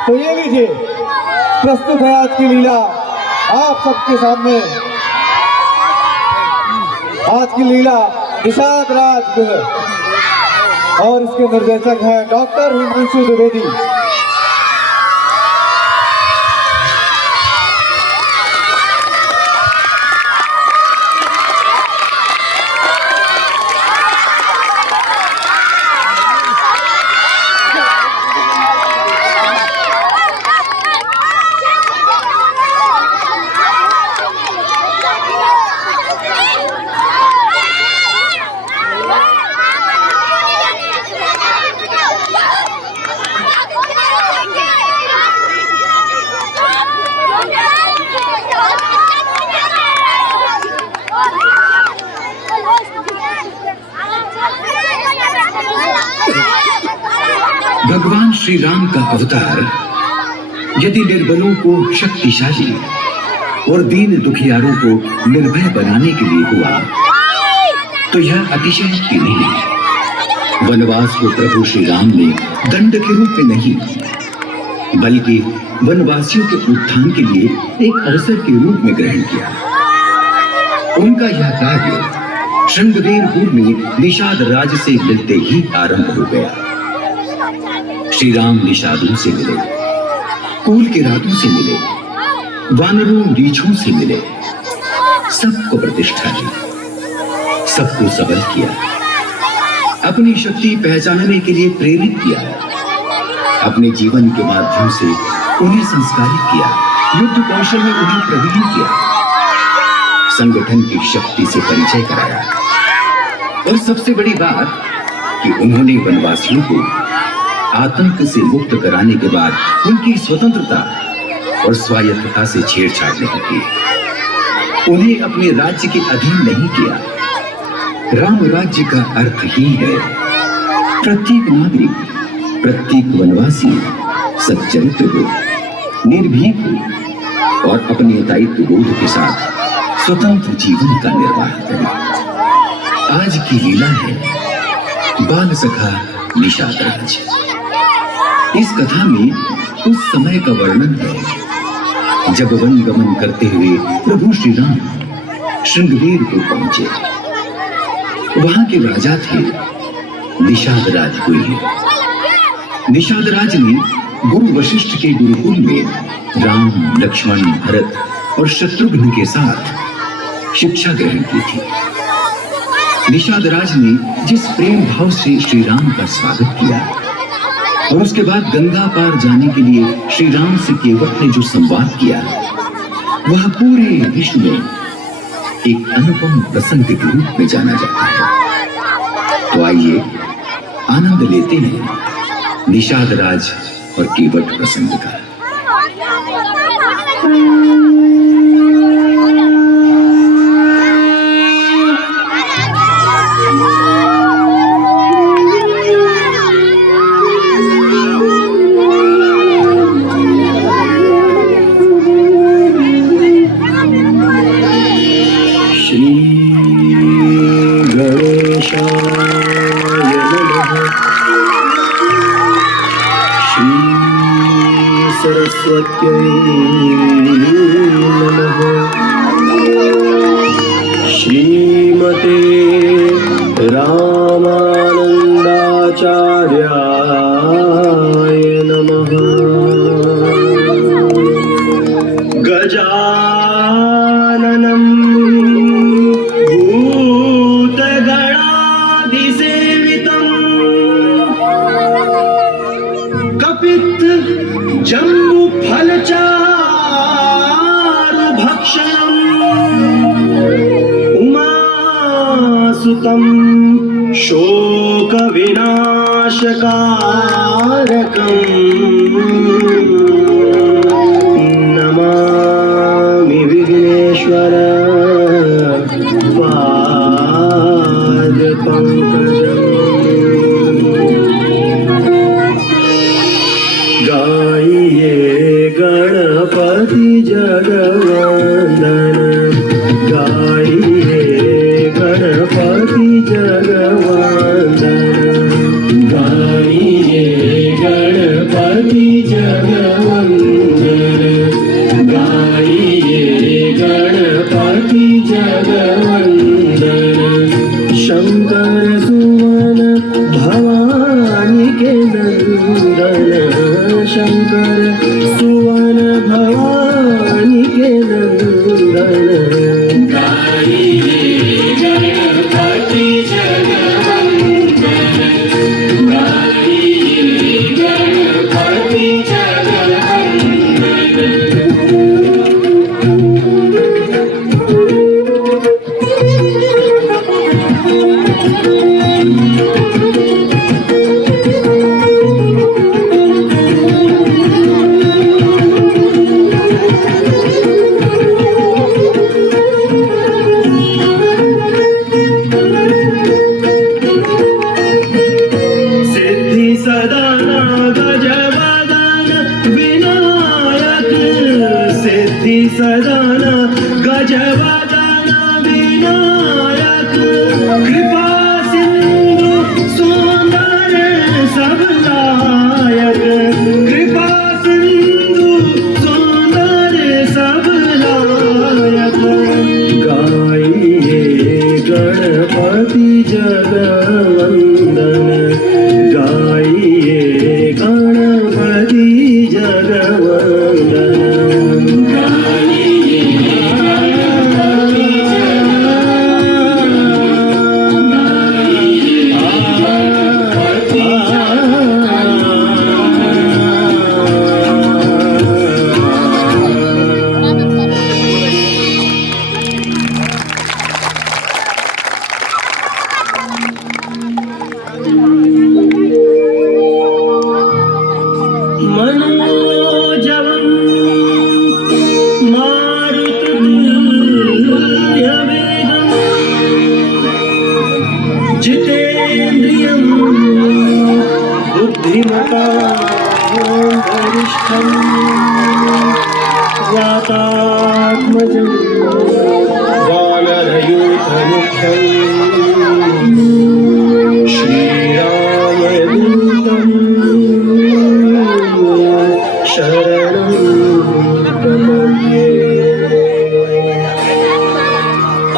तो ये लीजिए, प्रस्तुत है आज की लीला आप सबके सामने। आज की लीला निषाद राज और इसके निर्देशक हैं डॉक्टर हिमांशु द्विवेदी। भगवान श्री राम का अवतार यदि निर्बलों को शक्तिशाली और दीन दुखियारों को निर्भय बनाने के लिए हुआ तो यह अतिशयोक्ति नहीं। वनवास को प्रभु श्री राम ने दंड के रूप में नहीं बल्कि वनवासियों के उत्थान के लिए एक अवसर के रूप में ग्रहण किया। उनका यह कार्य श्रृंगवेरपुर में निषाद राज से मिलते ही आरंभ हो गया। श्री राम निषादों से मिले, कुल के रातों से मिले, वानरों रीछों से मिले, सबको प्रतिष्ठा दी, सबको सबल किया, अपनी शक्ति पहचानने के लिए प्रेरित किया, अपने जीवन के माध्यम से उन्हें संस्कारित किया, युद्ध कौशल में उन्हें प्रवीण किया, संगठन की शक्ति से परिचय कराया और सबसे बड़ी बात कि उन्होंने वनवासियों को आतंक से मुक्त कराने के बाद उनकी स्वतंत्रता और स्वायत्तता से छेड़छाड़ नहीं की। उन्हें अपने राज्य के अधीन नहीं किया। राम राज्य का अर्थ ही है प्रत्येक नागरिक, प्रत्येक वनवासी सच्चरित्र हो, निर्भीक हो और अपने दायित्व बोध के साथ स्वतंत्र जीवन का निर्वाह करे। आज की लीला है बाल सखा निषाद राज। इस कथा में उस समय का वर्णन है जब वन गमन करते हुए प्रभु श्री राम श्रृंगवेरपुर पहुंचे। वहां के राजा थे निषाद राज गुरु। निषाद राज ने गुरु वशिष्ठ के गुरुकुल में राम, लक्ष्मण, भरत और शत्रुघ्न के साथ शिक्षा ग्रहण की थी। निषाद राज ने जिस प्रेम भाव से श्री राम का स्वागत किया और उसके बाद गंगा पार जाने के लिए श्री राम से केवट ने जो संवाद किया वह पूरे विश्व में एक अनुपम प्रसंग के रूप में जाना जाता है। तो आइए आनंद लेते हैं निषाद राज और केवट प्रसंग का। श्रीमते रामानंदाचार्याय नमः। गजाननं भूतगणाधिसेवितं कपित्थ जम्बुफलचारुभक्षणम् उमासुतं शोकविनाशकारकम् नमामि विघ्नेश्वर पादपङ्कजम्। गाइए गणपति जगवंदन, गाइए गणपति जगवंदन, गाइए गणपति जगवंदन। भवानी के नंदन शंकर सुवन भवानी के नंदन सदाना गजवदन विनायक कृपा सिंधु सुंदर सब लायक कृपा सिंधु सुंदर सब लायक गाइए गणपति जगवंदन गाइए गणपति जगवंदन मनोजवं मारुततुल्यवेगं जितेन्द्रियं बुद्धिमतां वरिष्ठं वातात्मजं वानरयूथमुख्यं श्रीरामदूतं शरणं प्रपद्ये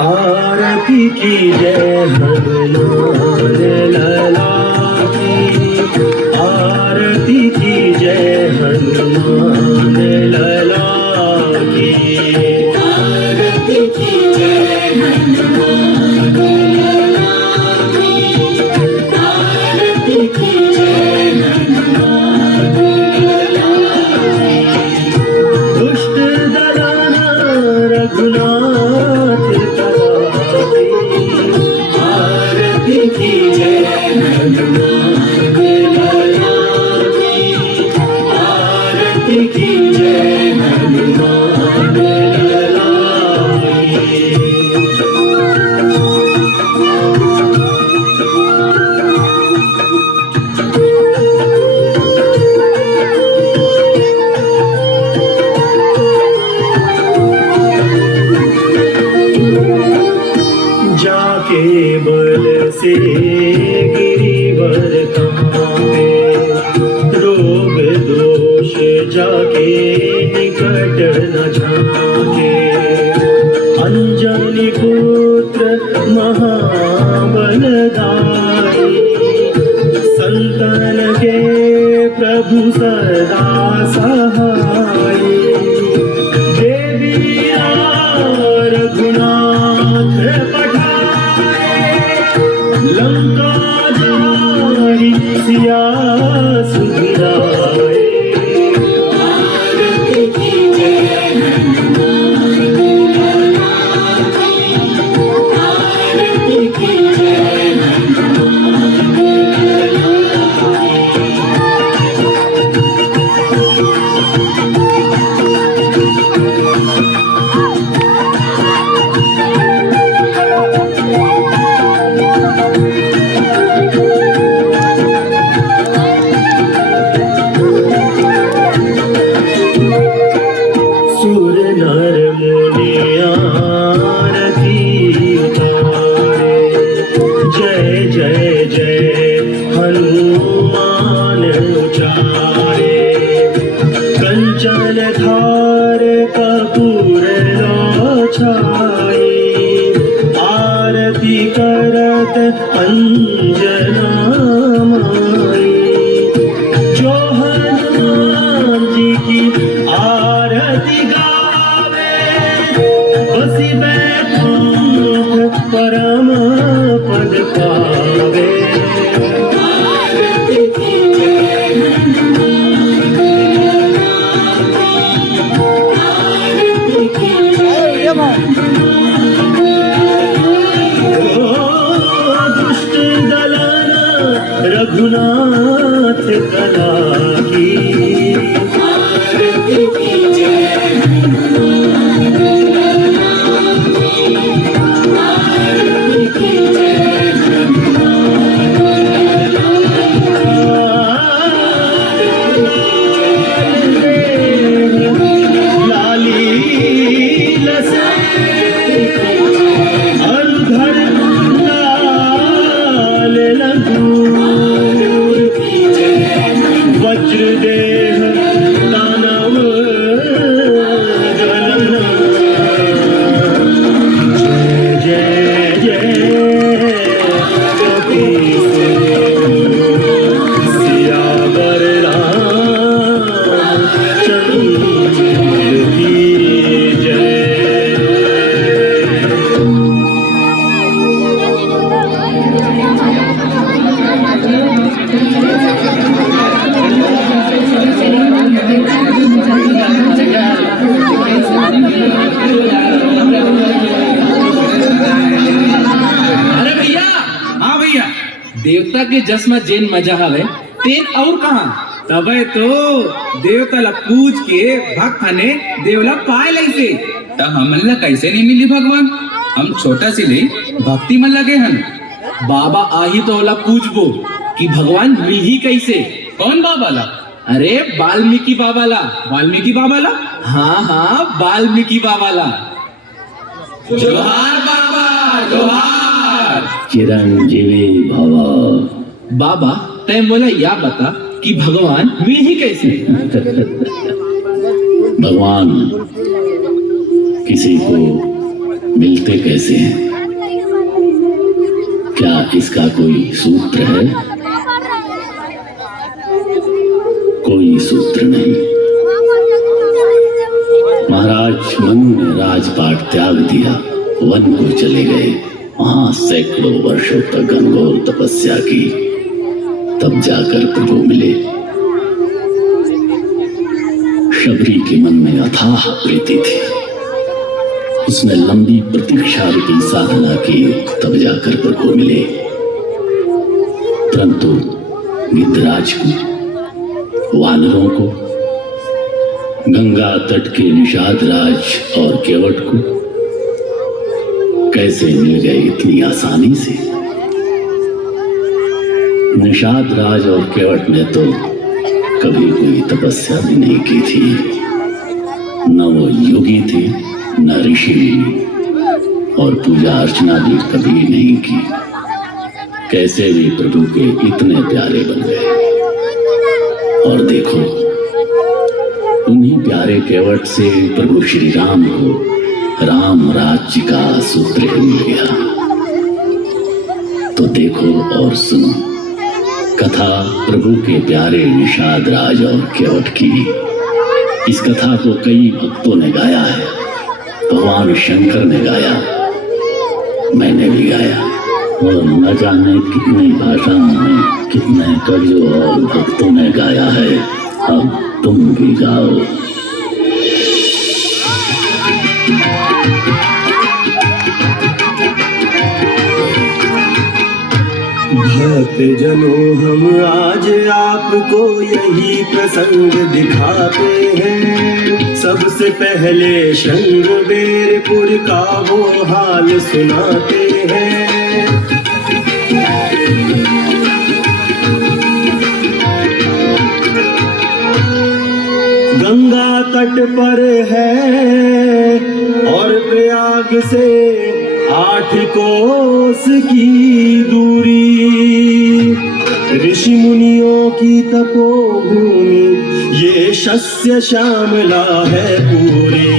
आरती की जय हनुमान लला की आरती की जय हनुमान लला की आरती की जय हनुमान लला की आरती की जय हनुमान दुष्ट दलाना रघुनाथ कलापति आरती की जय हनुमान लला की आरती की जय हनुमान लला की जाके बल से गिरिवर कांपे रोग दोष जाके निकट न झाके अंजनी पुत्र महाबलदाई संतन के प्रभु सदा सहाय देवी रघुनाथ लंका जारी सिया सुधिराए आरती की जय हनुमान लला की आरती की जय हनुमान लला सुर नर मुनि आरती उतारे जय जय जय हनुमान उचारे कंचन धार कपूर छाई आरती करत अंजना रघुनाथ कला की। वज्रदेह दानव गणन। जय जय कपीस सियावर रामचंद्र की जय। अरे भैया, हाँ भैया, देवता के जश्न जेन मजा हवे तेन और कहा तबे तो देवता ला पूज के भक्त ने देवला पाए लैसे तब हमन ला कैसे नहीं मिली भगवान। हम छोटा से ले भक्ति में लगे हन। बाबा आही तो ओला पूजबो कि भगवान मिल ही कैसे। कौन बाबा ला? अरे वाल्मीकि बाबा ला। वाल्मीकि बाबा ला? हाँ हाँ, वाल्मीकि बाबा ला। जोहार बाबा, जोहार। चिरंजीवी भव। बाबा तय मोला या बता कि भगवान मिल ही कैसे। भगवान किसी को मिलते कैसे हैं? क्या इसका कोई सूत्र है? कोई सूत्र नहीं। महाराज मनु ने राजपाट त्याग दिया, वन को चले गए। वहां सैकड़ों वर्षों तक घनघोर तपस्या की, तब जाकर प्रभु मिले। शबरी के मन में अथाह प्रीति थी। उसने लंबी प्रतीक्षा की साधना की, तब जाकर प्रभु मिले। परंतु गिद्धराज को, वानरों को, गंगा तट के निषाद राज और केवट को कैसे मिल गए इतनी आसानी से? निषाद राज और केवट ने तो कभी कोई तपस्या भी नहीं की थी। न वो योगी थे, न ऋषि, और पूजा अर्चना भी कभी नहीं की। कैसे भी प्रभु के इतने प्यारे बन गए। और देखो, उन्हीं प्यारे केवट से प्रभु श्री राम को राम राज्य का सूत्र ही मिल गया। तो देखो और सुनो कथा प्रभु के प्यारे निषाद राज और केवट की। इस कथा को कई भक्तों ने गाया है। भगवान शंकर ने गाया, मैंने भी गाया, और न जाने कितनी भाषाओं में कितने कवियों और भक्तों ने गाया है। अब तुम भी गाओ। भक्त जनों, हम आज आपको यही प्रसंग दिखाते हैं। सबसे पहले श्रृंगबेरपुर का वो हाल सुनाते हैं। गंगा तट पर है और प्रयाग से 8 कोस की दूरी। ऋषि मुनियों की तपोभूमि ये शस्य श्यामला है पूरी।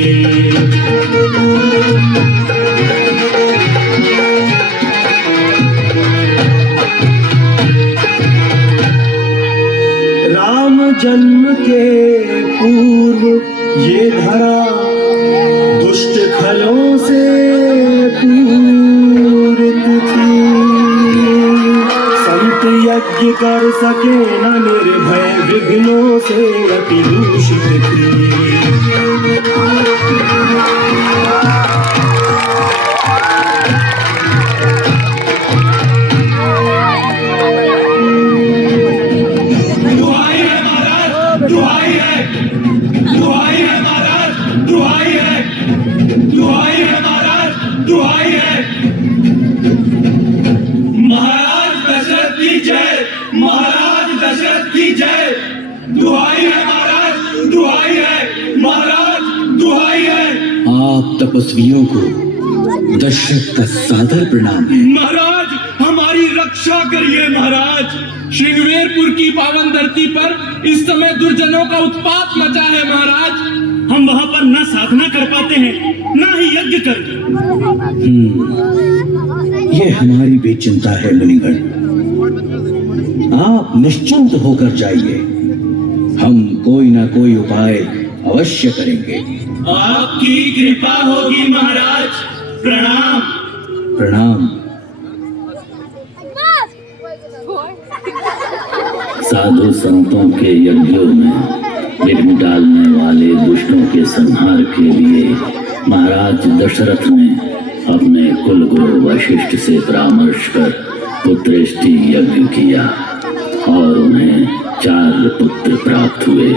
राम जन्म के पूर्व ये धरा दुष्ट खलों से पूरित थी। संत यज्ञ कर सके न निर्भय, विघ्नों से अति दूषित थी। दशरथ की जय। दुहाई है महाराज, दुहाई है महाराज, दुहाई है। आप तपस्वियों को दशरथ का सादर प्रणाम है। महाराज हमारी रक्षा करिए महाराज। श्रृंगवेरपुर की पावन धरती पर इस समय दुर्जनों का उत्पात मचा है महाराज। हम वहां पर न साधना कर पाते हैं न ही यज्ञ कर। ये हमारी भी चिंता है मुनिगण। आप निश्चिंत होकर जाइए, हम कोई ना कोई उपाय अवश्य करेंगे। आपकी कृपा होगी महाराज। प्रणाम। प्रणाम। साधु संतों के यज्ञों में विघ्न डालने वाले दुष्टों के संहार के लिए महाराज दशरथ ने अपने कुल गुरु वशिष्ठ से परामर्श कर पुत्रेष्टि यज्ञ किया और उन्हें 4 पुत्र प्राप्त हुए।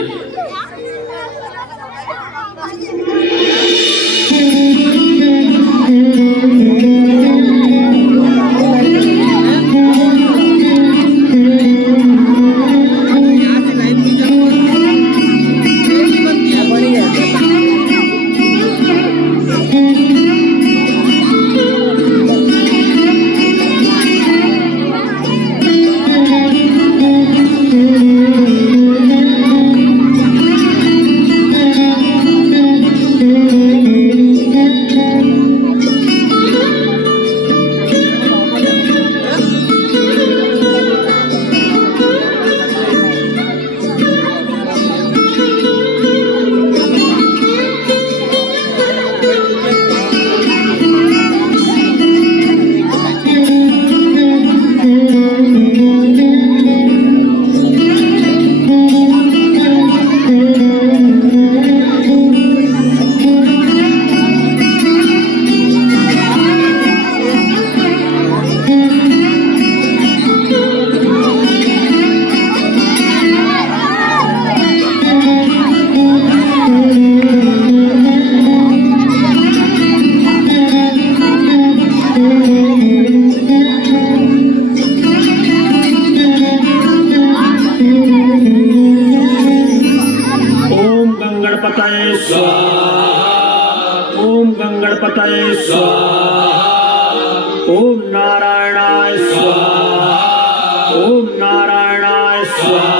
ओम गंगणपतये स्वाहा। ओम नारायणाय स्वाहा। ओम नारायणाय स्वाहा।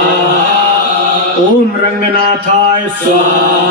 ओम रंगनाथाय स्वाहा।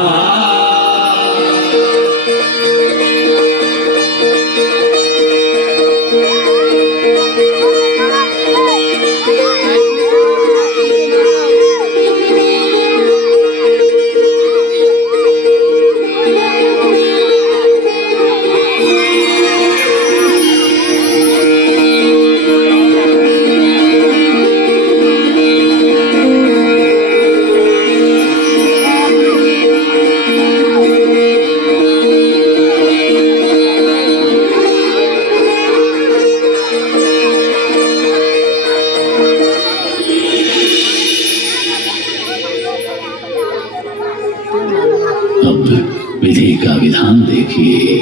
विधि का विधान देखिए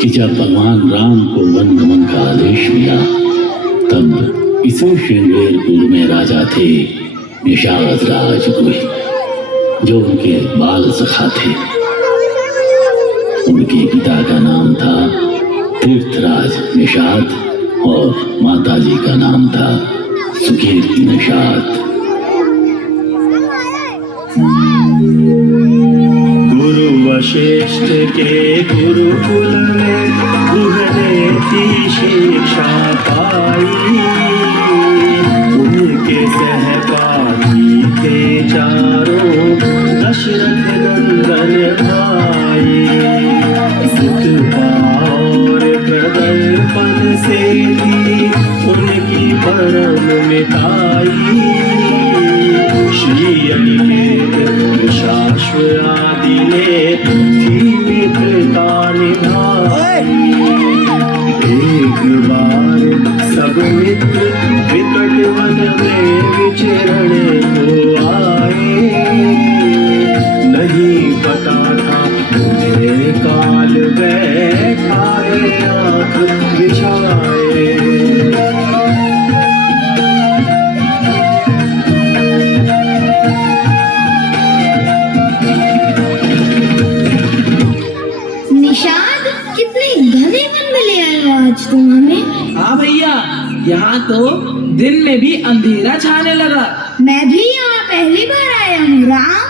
कि जब भगवान राम को वन गमन का आदेश मिला तब इसी श्रृंगवेरपुर में राजा थे निषाद राजगुह, जो उनके बाल सखा थे। उनके पिता का नाम था तीर्थराज निषाद और माताजी का नाम था सुकीर्ति निषाद। वशिष्ठ के गुरुकुल में उन्होंने थी शिक्षा पाई। उनके सहपाठी थे चारों दशरथ नंदन भाई। सुतपा और प्रदर्पण से थी उनकी परम मिताई। श्री अनिकेत शाश्व आदि ने थी मित्रता निभाई। एक बार सब मित्र विकट वन में विचरण को आए। नहीं पता था उन्हें काल बैठाए आँख बिछाए। यहाँ तो दिन में भी अंधेरा छाने लगा। मैं भी यहाँ पहली बार आया हूँ। राम,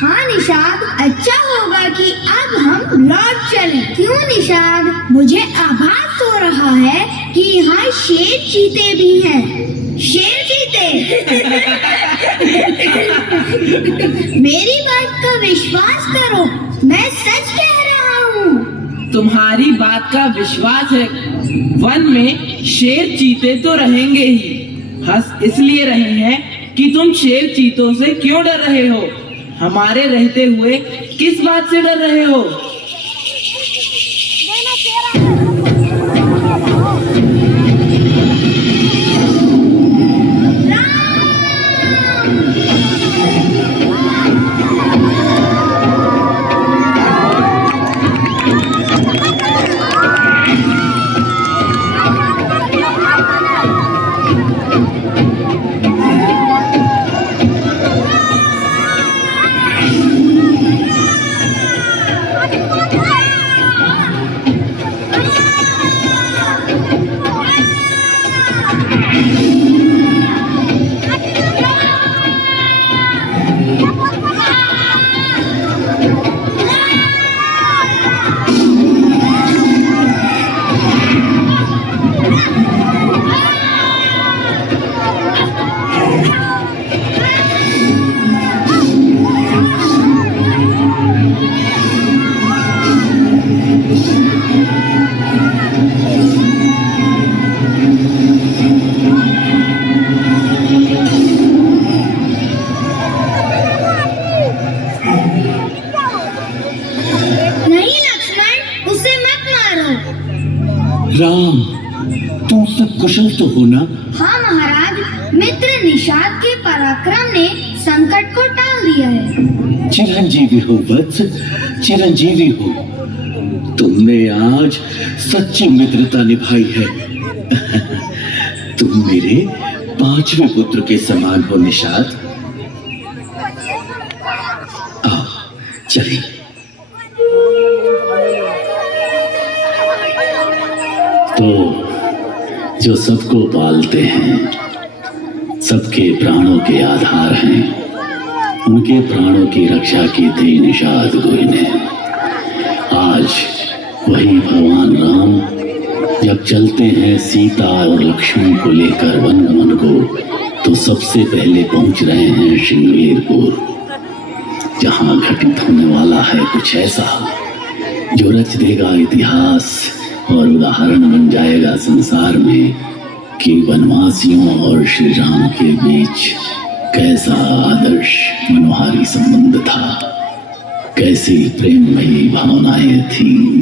हाँ निषाद, अच्छा होगा कि अब हम लौट चलें। क्यों निषाद? मुझे आभास हो रहा है कि यहाँ शेर चीते भी हैं। शेर चीते? मेरी बात का विश्वास करो, मैं सच कह रहा हूँ। तुम्हारी बात का विश्वास है। वन में शेर चीते तो रहेंगे ही। हंस इसलिए रहे हैं कि तुम शेर चीतों से क्यों डर रहे हो? हमारे रहते हुए किस बात से डर रहे हो? राम, तुम सब कुशल तो हो ना? हाँ महाराज, मित्र निषाद के पराक्रम ने संकट को टाल दिया है। चिरंजीवी हो वत्स, चिरंजीवी हो। तुमने आज सच्ची मित्रता निभाई है। तुम मेरे पांचवें पुत्र के समान हो निषाद। आओ चलिए। तो जो सबको पालते हैं, सबके प्राणों के आधार हैं, उनके प्राणों की रक्षा की थी निषाद गोई ने। आज वही भगवान राम जब चलते हैं सीता और लक्ष्मण को लेकर वनगमन को, तो सबसे पहले पहुंच रहे हैं श्रृंगेरपुर, जहां घटित होने वाला है कुछ ऐसा जो रच देगा इतिहास और उदाहरण बन जाएगा संसार में कि वनवासियों और श्री राम के बीच कैसा आदर्श मनोहारी संबंध था, कैसी प्रेममयी भावनाएं थीं।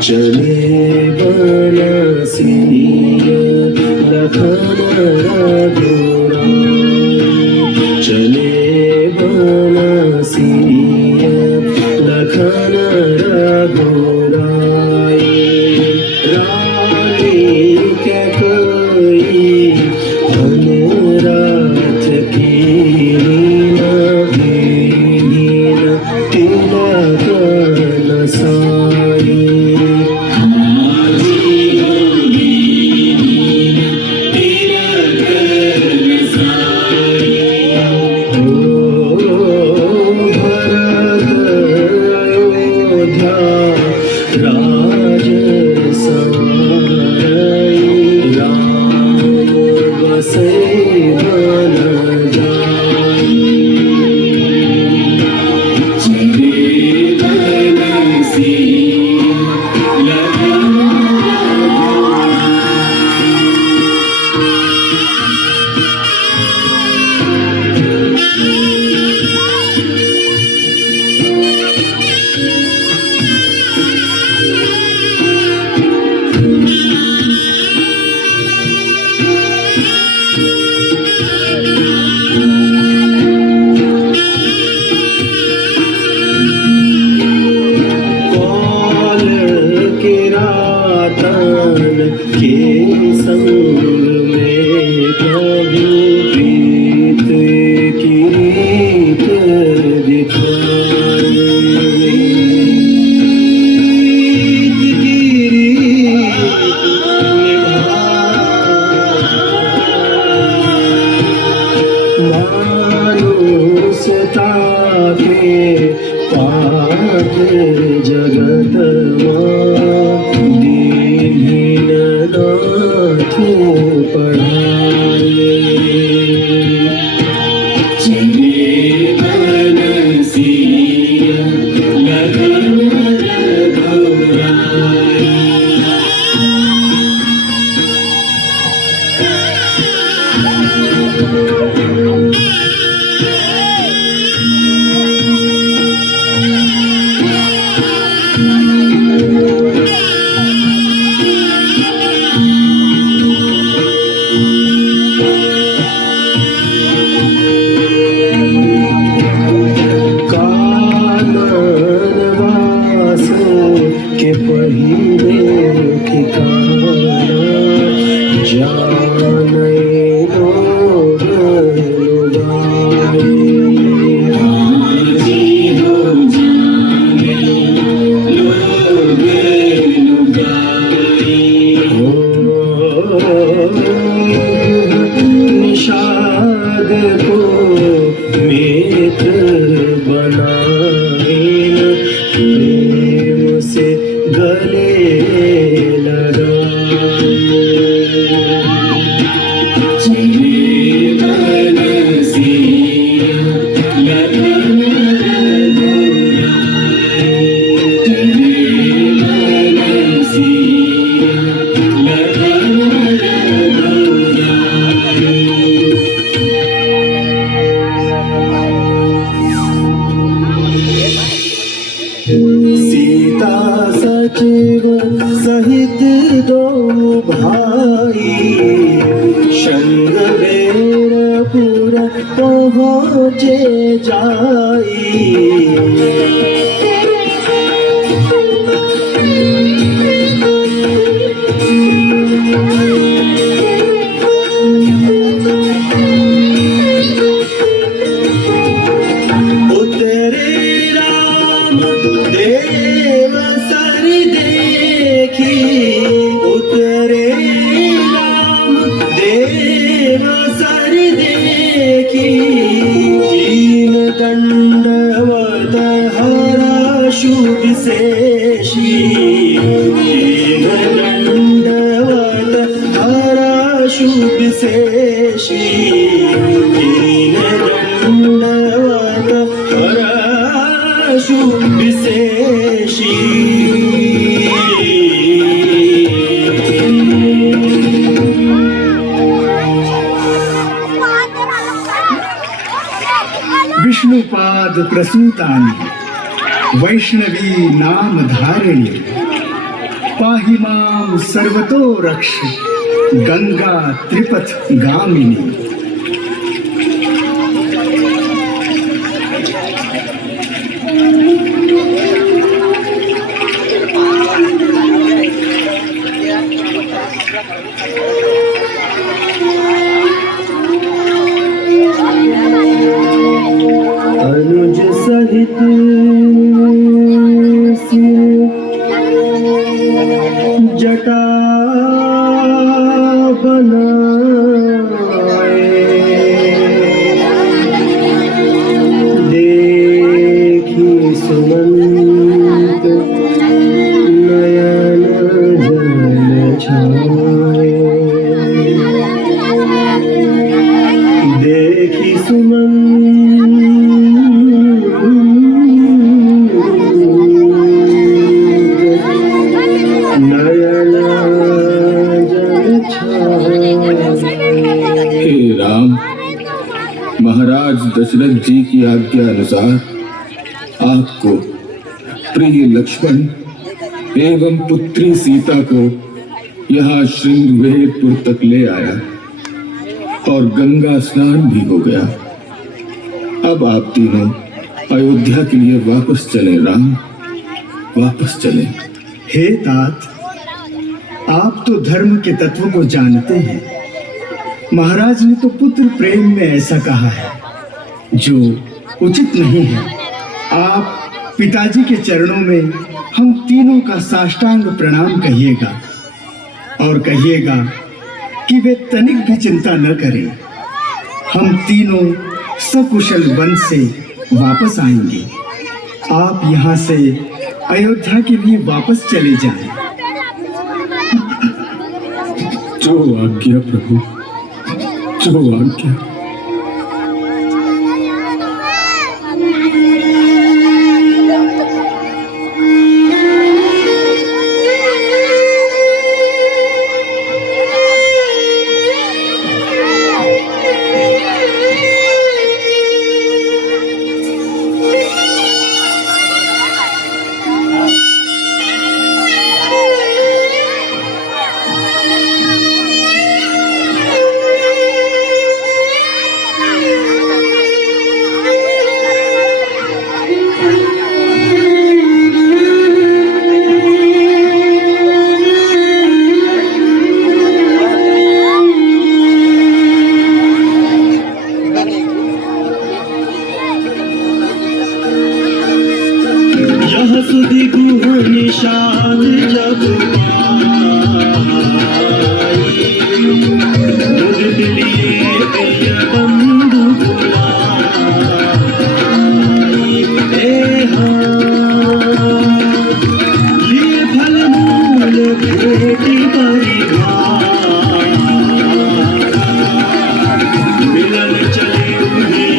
चले बनसिया लखन रघुरा, चले बनसिया लखन रघुराई, रानी क्या कोई धनराज की नीना भीना तिलक नसाई। जगत दीननाथ पढ़ाए जीवन सिया लगन रघुराई काननवास के पहिले ठिकाना जाने लोग लुगाए निषाद को मित्र बनाए प्रेम से गले लगाए जीवन सिया लगन रघुराई जीवन सिया लगन रघुराई सीता सचिव सहित दो भाई शंग बेरपुर पहुँचे जाई उतरे राम देव सर देखी उतरे राम देव सर देखी कीन दंडवत हरा शुभ शेषी कीन दंडवत हरा शुभ शेषी कीन दंडवत हरा शुभ शेषी विष्णुपाद प्रसूतानि वैष्णवी नाम धारिणी पाहि मां सर्वतो रक्ष गंगा त्रिपथ गामिनी। अनुज सहित जटा बनाए देखी सुमंत नयन जल छाए देखी हे राम, महाराज दशरथ जी की आज्ञा अनुसार आपको प्रिय लक्ष्मण एवं पुत्री सीता को यहाँ श्रृंगवेरपुर तक ले आया और गंगा स्नान भी हो गया। अब आप तीनों अयोध्या के लिए वापस चले राम, वापस चले। हे तात, आप तो धर्म के तत्व को जानते हैं। महाराज ने तो पुत्र प्रेम में ऐसा कहा है जो उचित नहीं है। आप पिताजी के चरणों में हम तीनों का साष्टांग प्रणाम कहिएगा और कहिएगा कि वे तनिक भी चिंता न करें। हम तीनों सकुशल वन से वापस आएंगे। आप यहाँ से अयोध्या के लिए वापस चले जाएं। जो आज्ञा प्रभु, जो आज्ञा। निषाद जब मुझ लिए प्रिय बंधु ये फल मूल भेटी परिवार मिलन चले उन्हें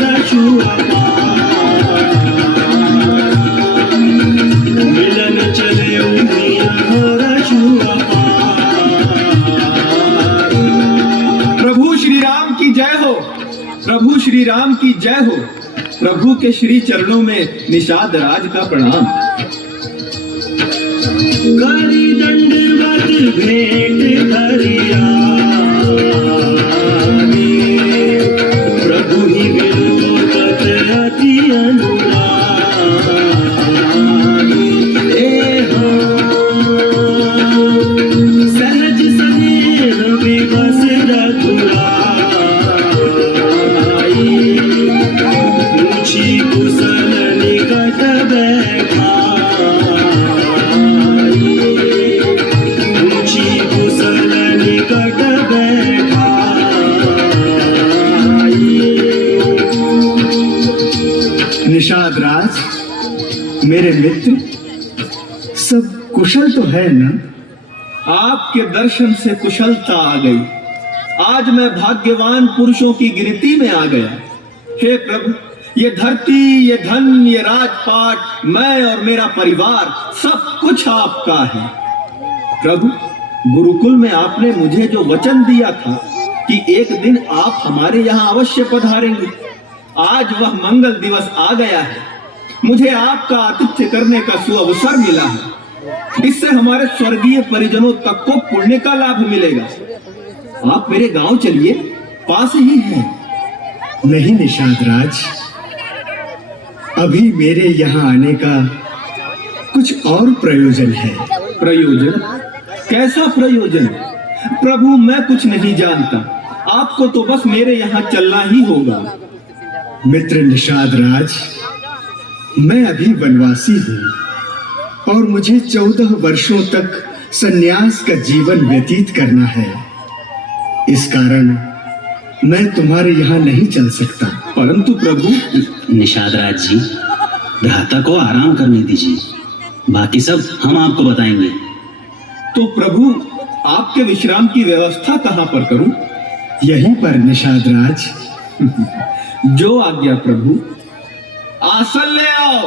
रछुआ मिलन चले उन्हें रछुआ। प्रभु श्री राम की जय हो, प्रभु श्री राम की जय हो। प्रभु के श्री चरणों में निषाद राज का प्रणाम। करी दंडवत भेंट धरिया प्रभु ही विलोकत अति अनुरागी सहज स्नेह विवश रघुराई पूछी कुशल निकट बैठा पूछी कुशल निकट बैठा। निषाद राज, मेरे मित्र, सब कुशल तो है ना? आपके दर्शन से कुशलता आ गई। आज मैं भाग्यवान पुरुषों की गिनती में आ गया। हे प्रभु, ये धरती, ये धन, ये राजपाट, मैं और मेरा परिवार, सब कुछ आपका है। प्रभु, गुरुकुल में आपने मुझे जो वचन दिया था कि एक दिन आप हमारे यहाँ अवश्य पधारेंगे, आज वह मंगल दिवस आ गया है। मुझे आपका आतिथ्य करने का सुअवसर मिला है। इससे हमारे स्वर्गीय परिजनों तक को पुण्य का लाभ मिलेगा। आप मेरे गांव चलिए, पास ही है। नहीं निषाद राज, अभी मेरे यहाँ आने का कुछ और प्रयोजन है। प्रयोजन? कैसा प्रयोजन? प्रभु, मैं कुछ नहीं जानता। आपको तो बस मेरे यहाँ चलना ही होगा। मित्र निषाद राज, मैं अभी वनवासी हूँ और मुझे 14 वर्षों तक सन्यास का जीवन व्यतीत करना है। इस कारण मैं तुम्हारे यहाँ नहीं चल सकता। परंतु प्रभु। निषाद राज जी, भ्राता को आराम करने दीजिए, बाकी सब हम आपको बताएंगे। तो प्रभु, आपके विश्राम की व्यवस्था कहाँ पर करूं? यहीं पर निषाद राज। जो आज्ञा प्रभु। आसन ले आओ।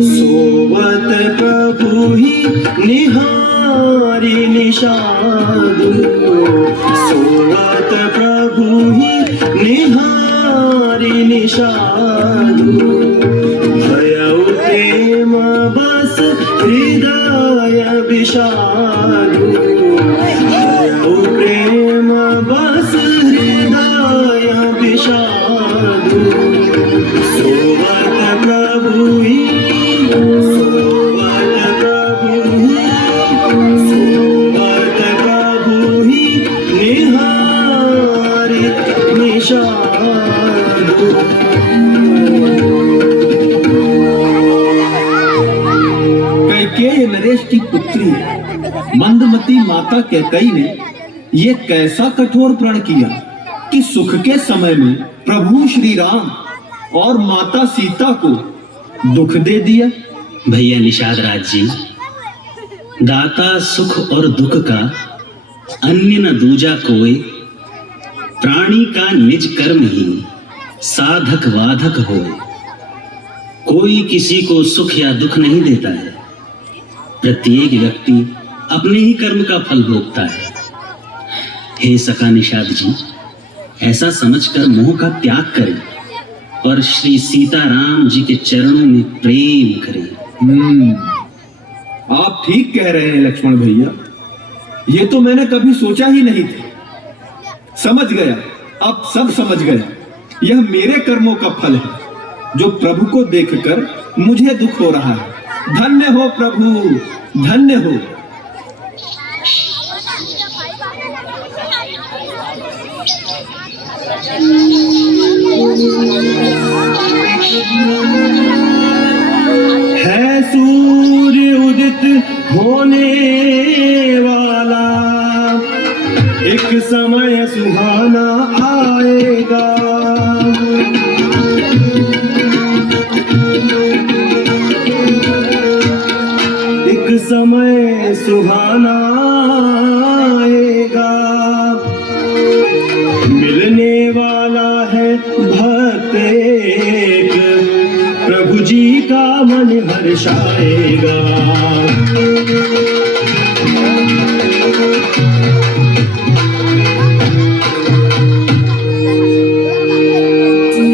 सोवत प्रभु ही निहारी निषाद, सोवत प्रभु ही निहारी निषाद। भयउ प्रेम बस हृदय विषाद, भयउ की पुत्री मंदमती माता कैकेयी ने ये कैसा कठोर प्रण किया कि सुख के समय में प्रभु श्री राम और माता सीता को दुख दे दिया। भैया निषाद राज जी, दाता सुख और दुख का अन्य न दूजा कोई, प्राणी का निज कर्म ही साधक वाधक होए। कोई किसी को सुख या दुख नहीं देता है, प्रत्येक व्यक्ति अपने ही कर्म का फल भोगता है। हे सखा निषाद जी, ऐसा समझकर मोह का त्याग करें और श्री सीताराम जी के चरणों में प्रेम करें। आप ठीक कह रहे हैं लक्ष्मण भैया, ये तो मैंने कभी सोचा ही नहीं था। समझ गया, अब सब समझ गया। यह मेरे कर्मों का फल है जो प्रभु को देखकर मुझे दुख हो रहा है। धन्य हो प्रभु, धन्य हो। है सूर्य उदित होने वाला, एक समय सुहाना आएगा। एक समय सुहाना आएगा, मिलने वाला है भक्त एक, प्रभु जी का मन हर्षाएगा।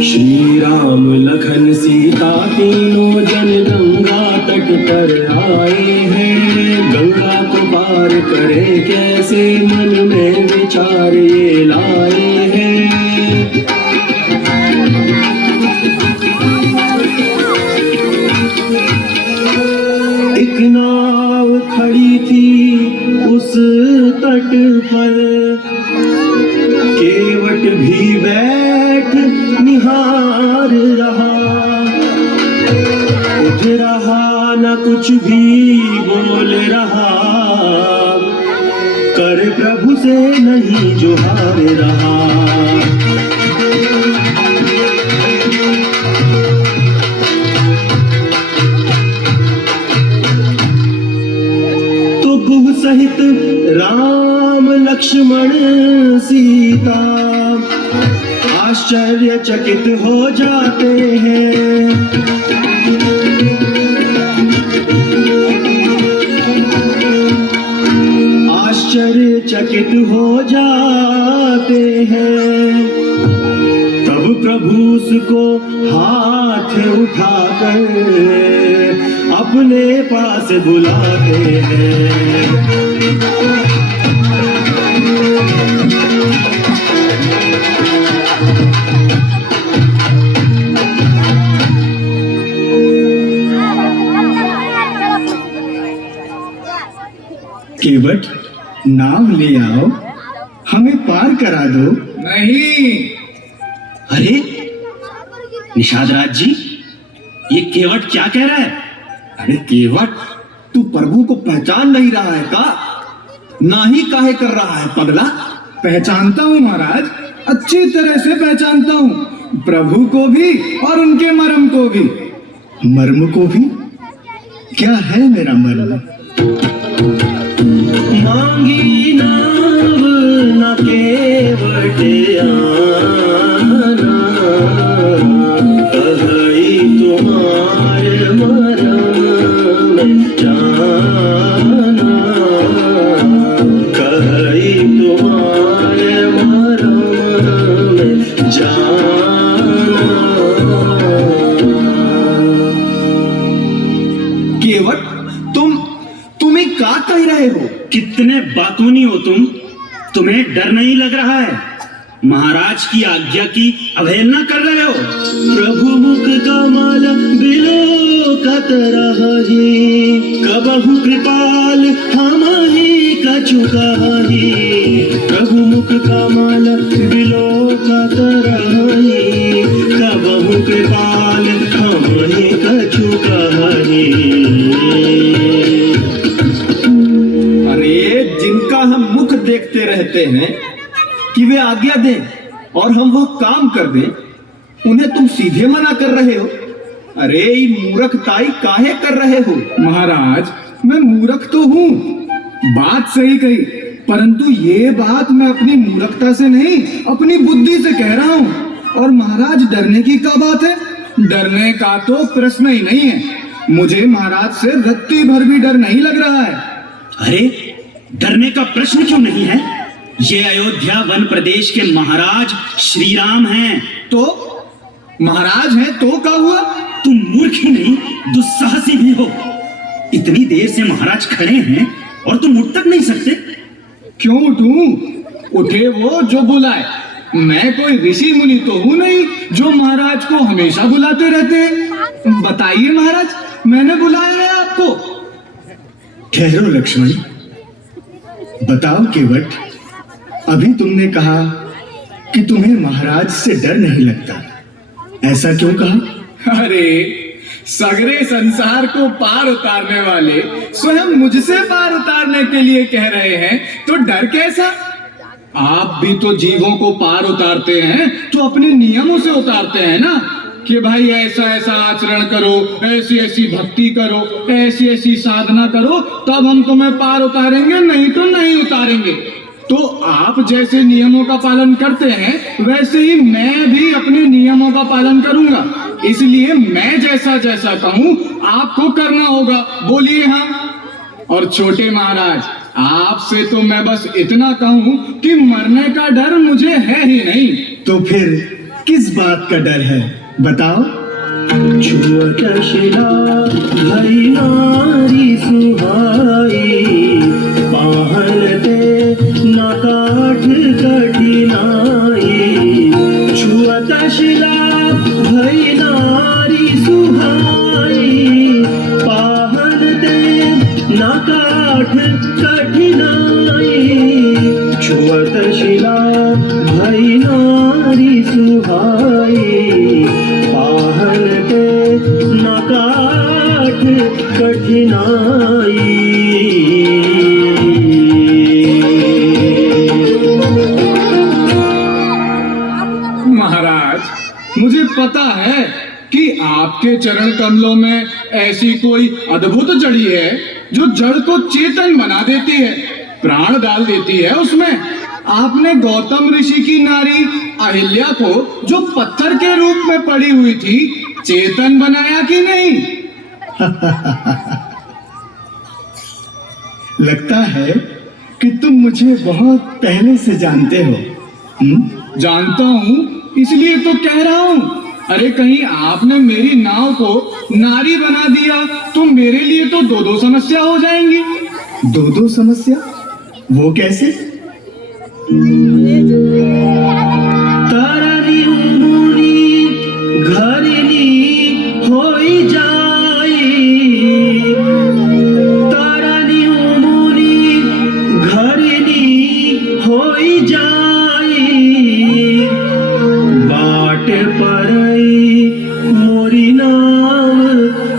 श्री राम लखन सीता तीनों जन गंगा तट पर आए हैं। गंगा को पार करे कैसे मन में विचार ये लाए हैं। एक नाव खड़ी थी उस तट पर, केवट भी बैठ निहार रहा। उठ रहा न कुछ भी बोल रहा, कर प्रभु से नहीं जोहार रहा। तो बुह सहित राम लक्ष्मण सीता आश्चर्यचकित हो जाते हैं। आश्चर्यचकित हो जाते हैं। तब प्रभु उसको हाथ उठाकर अपने पास बुलाते हैं। केवट, नाव ले आओ, हमें पार करा दो। नहीं। अरे निषाद राज जी, ये केवट क्या कह रहा है? अरे केवट, तू प्रभु को पहचान नहीं रहा है का? ना ही काहे कर रहा है पगला? पहचानता हूँ महाराज, अच्छी तरह से पहचानता हूँ, प्रभु को भी और उनके मर्म को भी। मर्म को भी? क्या है मेरा मर्म? मांगी नाव न केवट आना, कहीं तुम्हारे मरम जाना। कहीं तुम्हारे मरम जाना। केवट, तुम ही का कह रहे हो? कितने बातूनी हो तुम, तुम्हें डर नहीं लग रहा है? महाराज की आज्ञा की अवहेलना कर रहे हो। प्रभु मुख कमल बिलो कतरह ही, कबहु कृपाल हम ही कछुकाही। प्रभु मुख कमल बिलो कतरह ही, कबहु कृपाल हम ही कछुकाही। कहते हैं कि वे आज्ञा दें और हम वह काम कर दें, उन्हें तुम सीधे मना कर रहे हो। अरे मूर्खताई काहे कर रहे हो? महाराज, मैं मूर्ख तो हूँ, बात सही कही, परंतु ये बात मैं अपनी मूर्खता से नहीं, अपनी बुद्धि से कह रहा हूँ। और महाराज, डरने की क्या बात है? डरने का तो प्रश्न ही नहीं है। मुझे महाराज से रत्ती भर भी डर नहीं लग रहा है। अरे डरने का प्रश्न क्यों नहीं है? ये अयोध्या वन प्रदेश के महाराज श्री राम हैं। तो महाराज हैं तो क्या हुआ? तुम मूर्ख ही नहीं, दुस्साहसी भी हो। इतनी देर से महाराज खड़े हैं और तुम उठ तक नहीं सकते। क्यों उठूं? उठे वो जो बुलाए। मैं कोई ऋषि मुनि तो हूं नहीं जो महाराज को हमेशा बुलाते रहते हैं। बताइए महाराज, मैंने बुलाया है आपको। ठहरो लक्ष्मण, बताओ केवट, अभी तुमने कहा कि तुम्हें महाराज से डर नहीं लगता, ऐसा क्यों कहा? अरे सगरे संसार को पार उतारने वाले स्वयं मुझसे पार उतारने के लिए कह रहे हैं, तो डर कैसा? आप भी तो जीवों को पार उतारते हैं तो अपने नियमों से उतारते हैं ना, कि भाई ऐसा ऐसा आचरण करो, ऐसी ऐसी भक्ति करो, ऐसी ऐसी साधना करो, तब हम तुम्हें पार उतारेंगे, नहीं तो नहीं उतारेंगे। तो आप जैसे नियमों का पालन करते हैं वैसे ही मैं भी अपने नियमों का पालन करूंगा। इसलिए मैं जैसा जैसा कहूं आपको करना होगा। बोलिए हाँ। और छोटे महाराज, आपसे तो मैं बस इतना कहूं कि मरने का डर मुझे है ही नहीं। तो फिर किस बात का डर है, बताओ। छुअत शिला भई नारी सुहाई, पाहनते न काठ कठिनाई। छुअत शिला भई नारी सुहाई, पाहनते न काठ कठिनाई। छुअत शिला भई नारी सुहाई, पाहनते न काठ कठिनाई। महाराज, मुझे पता है कि आपके चरण कमलों में ऐसी कोई अद्भुत जड़ी है जो जड़ को चेतन बना देती है, प्राण डाल देती है उसमें। आपने गौतम ऋषि की नारी अहिल्या को, जो पत्थर के रूप में पड़ी हुई थी, चेतन बनाया कि नहीं? लगता है कि तुम मुझे बहुत पहले से जानते हो। जानता हूँ, इसलिए तो कह रहा हूँ। अरे कहीं आपने मेरी नाव को नारी बना दिया तो मेरे लिए तो दो दो समस्या हो जाएंगी। दो दो समस्या? वो कैसे? तारानी उमुनी घरिनी होई जाई। तारानी उमुनी घरिनी होई जाई। बाट परई मोरी नाव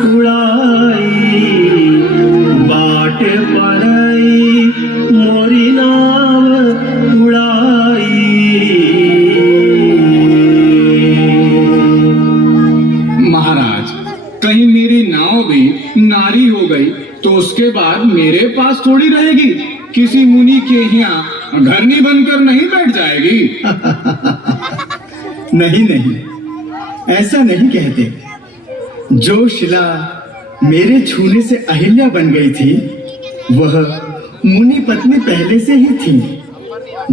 उड़ाई। बाट परई मोरी नाव उड़ाई। महाराज, कहीं मेरी नाव भी नारी हो गई तो उसके बाद मेरे पास थोड़ी रहेगी, किसी मुनि के यहाँ घरनी बनकर नहीं बैठ जाएगी। नहीं नहीं, ऐसा नहीं कहते। जो शिला मेरे छूने से अहिल्या बन गई थी, वह मुनि पत्नी पहले से ही थी,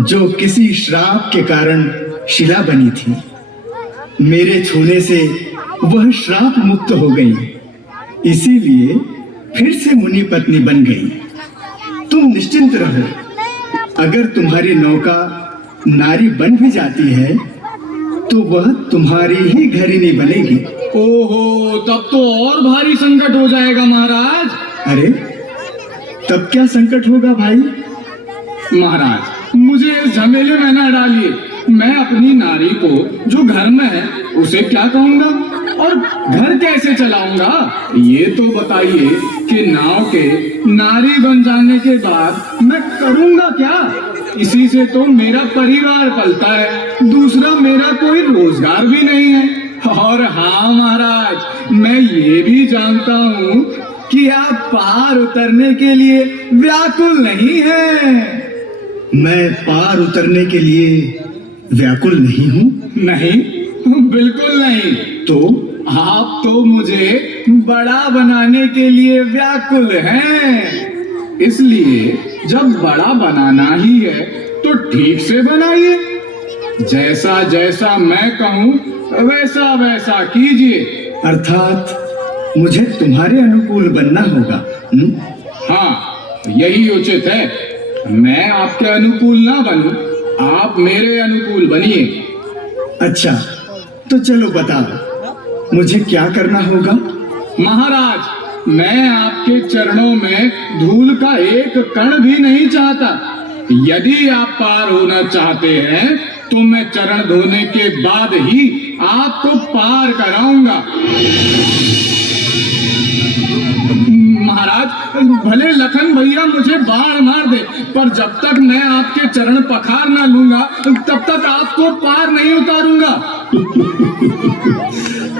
जो किसी श्राप के कारण शिला बनी थी। मेरे छूने से वह श्राप मुक्त हो गई, इसीलिए फिर से मुनि पत्नी बन गई। तुम निश्चिंत रहो, अगर तुम्हारी नौका नारी बन भी जाती है तो वह तुम्हारी ही घरिनी बनेगी। ओहो, तब तो और भारी संकट हो जाएगा महाराज। अरे तब क्या संकट होगा भाई? महाराज, मुझे इस झमेले में न डालिए। मैं अपनी नारी को जो घर में है उसे क्या कहूंगा और घर कैसे चलाऊंगा? ये तो बताइए कि नाव के नारी बन जाने के बाद मैं करूंगा क्या? इसी से तो मेरा परिवार पलता है, दूसरा मेरा कोई रोजगार भी नहीं है। और हाँ महाराज, मैं ये भी जानता हूँ कि आप पार उतरने के लिए व्याकुल नहीं हैं। मैं पार उतरने के लिए व्याकुल नहीं हूँ। नहीं, बिल्कुल नहीं। तो आप तो मुझे बड़ा बनाने के लिए व्याकुल हैं। इसलिए जब बड़ा बनाना ही है तो ठीक से बनाइए। जैसा जैसा मैं कहूँ वैसा वैसा कीजिए। अर्थात मुझे तुम्हारे अनुकूल बनना होगा। हाँ, यही उचित है। मैं आपके अनुकूल ना बनूं, आप मेरे अनुकूल बनिए। अच्छा, तो चलो बताओ मुझे क्या करना होगा। महाराज, मैं आपके चरणों में धूल का एक कण भी नहीं चाहता। यदि आप पार होना चाहते हैं तो मैं चरण धोने के बाद ही आपको पार कराऊंगा। महाराज, भले लखन भैया मुझे बाढ़ मार दे, पर जब तक मैं आपके चरण पखार ना लूंगा तब तक आपको पार नहीं उतारूंगा।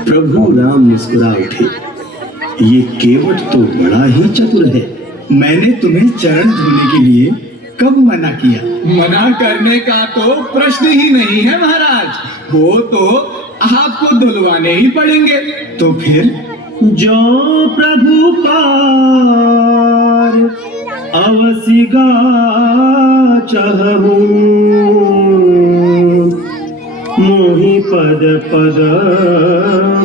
प्रभु राम मुस्कुरा उठे। ये केवट तो बड़ा ही चतुर है। मैंने तुम्हें चरण धोने के लिए कब मना किया? मना करने का तो प्रश्न ही नहीं है महाराज, वो तो आपको धुलवाने ही पड़ेंगे। तो फिर जो प्रभु पार अवसिगा चहूं, मोहि पद पदम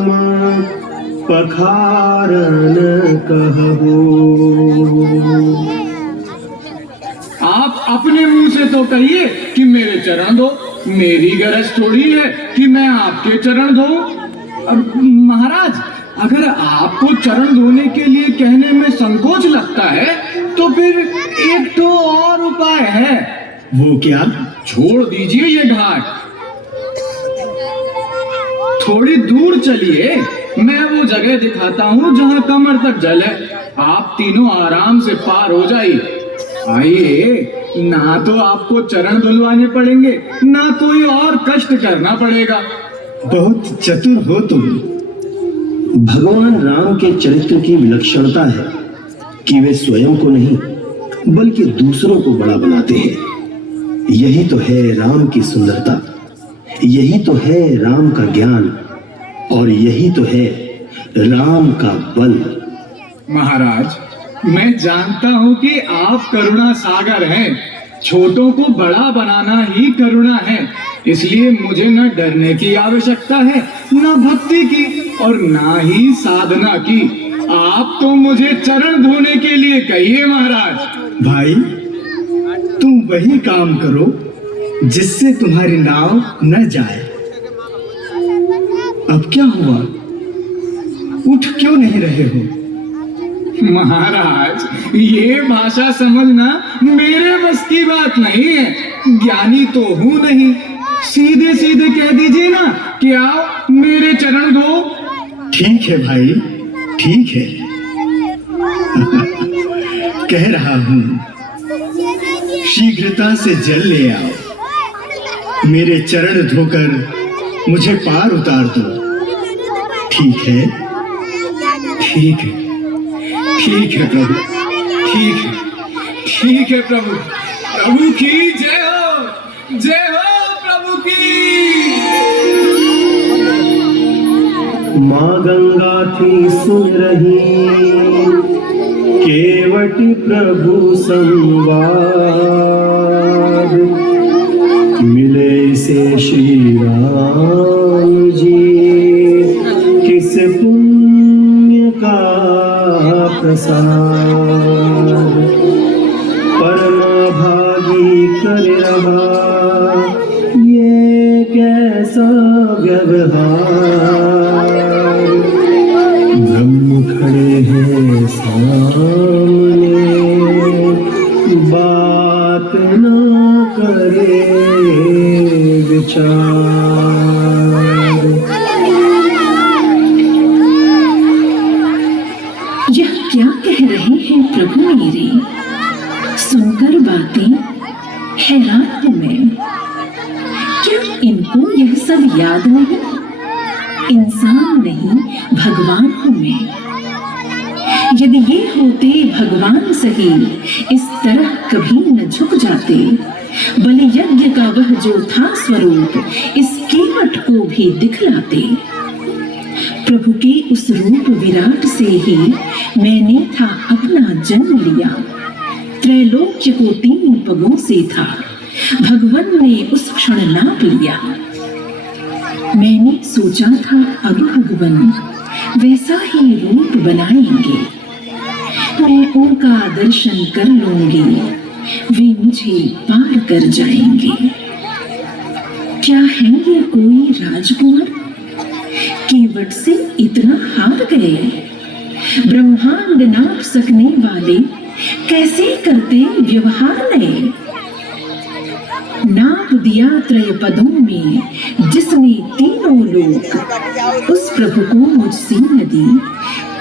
पखारन कहूं। आप अपने मुंह से तो कहिए कि मेरे चरण दो। मेरी गरज थोड़ी है कि मैं आपके चरण धोऊं। महाराज, अगर आपको चरण धोने के लिए कहने में संकोच लगता है तो फिर एक तो और उपाय है। वो क्या? छोड़ दीजिए ये घाट, थोड़ी दूर चलिए, मैं वो जगह दिखाता हूँ जहाँ कमर तक जल है। आप तीनों आराम से पार हो जाइए। आइए, ना तो आपको चरण धुलवाने पड़ेंगे, ना कोई और कष्ट करना पड़ेगा। बहुत चतुर हो तुम। भगवान राम के चरित्र की विलक्षणता है कि वे स्वयं को नहीं बल्कि दूसरों को बड़ा बनाते हैं। यही तो है राम की सुंदरता, यही तो है राम का ज्ञान, और यही तो है राम का बल। महाराज, मैं जानता हूँ कि आप करुणा सागर हैं। छोटों को बड़ा बनाना ही करुणा है। इसलिए मुझे न डरने की आवश्यकता है, न भक्ति की, और ना ही साधना की। आप तो मुझे चरण धोने के लिए कहिए महाराज। भाई, तुम वही काम करो जिससे तुम्हारी नाव न जाए। अब क्या हुआ? उठ क्यों नहीं रहे हो? महाराज, ये भाषा समझना मेरे बस की बात नहीं है। ज्ञानी तो हूं नहीं। सीधे सीधे कह दीजिए ना कि आओ मेरे चरण धो। ठीक है भाई, ठीक है। कह रहा हूं, शीघ्रता से जल ले आओ। मेरे चरण धोकर मुझे पार उतार दो। ठीक है? ठीक है, ठीक है प्रभु, ठीक है, ठीक है प्रभु। प्रभु की जय हो, जय हो प्रभु की। माँ गंगा थी सुन रही केवटी प्रभु संवाद, मिले से श्री राम जी किस पुण्य का प्रसाद। परमा भागी कर रहा ये कैसा व्यवहार, ब्रह्म खड़े हैं सामने बात न करे विचार। यह क्या कह रहे हैं प्रभु मेरे? सुनकर बातें हैरान हूं मैं, क्या इनको यह सब याद नहीं? इंसान नहीं, भगवान हूं मैं। यदि ये होते भगवान सही, इस तरह कभी न झुक जाते। बलि यज्ञ का वह जो था स्वरूप, इस केवट को भी दिखलाते। प्रभु के उस रूप विराट से ही मैंने था अपना जन्म लिया। त्रैलोक्य को 3 पगों से था, भगवान ने उस क्षण नाप लिया। मैंने सोचा था अब भगवान वैसा ही रूप बनाएंगे, मैं उनका दर्शन कर लूंगी, वे मुझे पार कर जाएंगे। क्या है ये कोई राजकुमार, केवट से इतना हार गए? ब्रह्मांड नाप सकने वाले कैसे करते व्यवहार नए? नाप दिया त्रय पदों में जिसने तीनों लोक, उस प्रभु को मुझसे न दी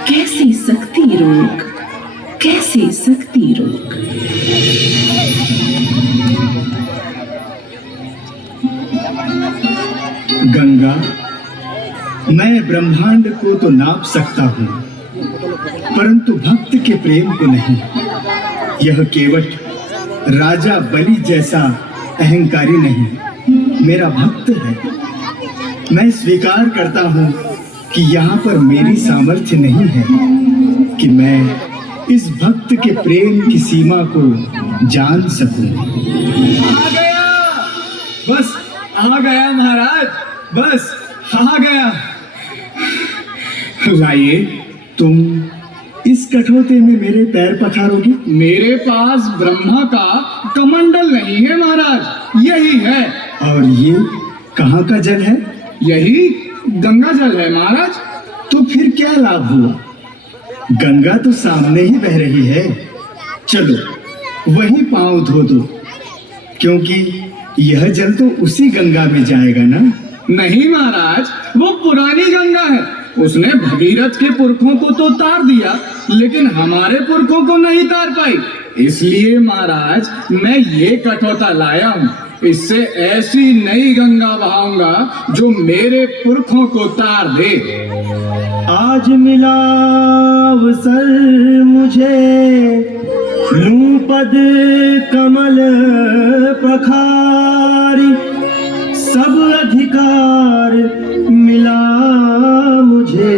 कैसे सकती रोक, कैसे सकती रोक। गंगा, मैं ब्रह्मांड को तो नाप सकता हूँ, परंतु भक्त के प्रेम को नहीं। यह केवट राजा बलि जैसा अहंकारी नहीं, मेरा भक्त है। मैं स्वीकार करता हूँ कि यहाँ पर मेरी सामर्थ्य नहीं है कि मैं इस भक्त के प्रेम की सीमा को जान सकूं। आ गया, बस आ गया महाराज, बस आ गया। लाइए, तुम इस कठोते में मेरे पैर पखारोगे? मेरे पास ब्रह्मा का कमंडल नहीं है महाराज, यही है। और ये कहाँ का जल है? यही गंगा जल है महाराज। तो फिर क्या लाभ हुआ? गंगा तो सामने ही बह रही है। चलो वहीं पांव धो दो, क्योंकि यह जल तो उसी गंगा में जाएगा ना। नहीं महाराज, वो पुरानी गंगा है, उसने भगीरथ के पुरखों को तो तार दिया, लेकिन हमारे पुरखों को नहीं तार पाई। इसलिए महाराज मैं ये कठौता लाया हूँ, इससे ऐसी नई गंगा बहाऊंगा जो मेरे पुरखों को तार दे। आज मिला अवसर मुझे, लूं पद कमल पखारी, सब अधिकार मिला मुझे,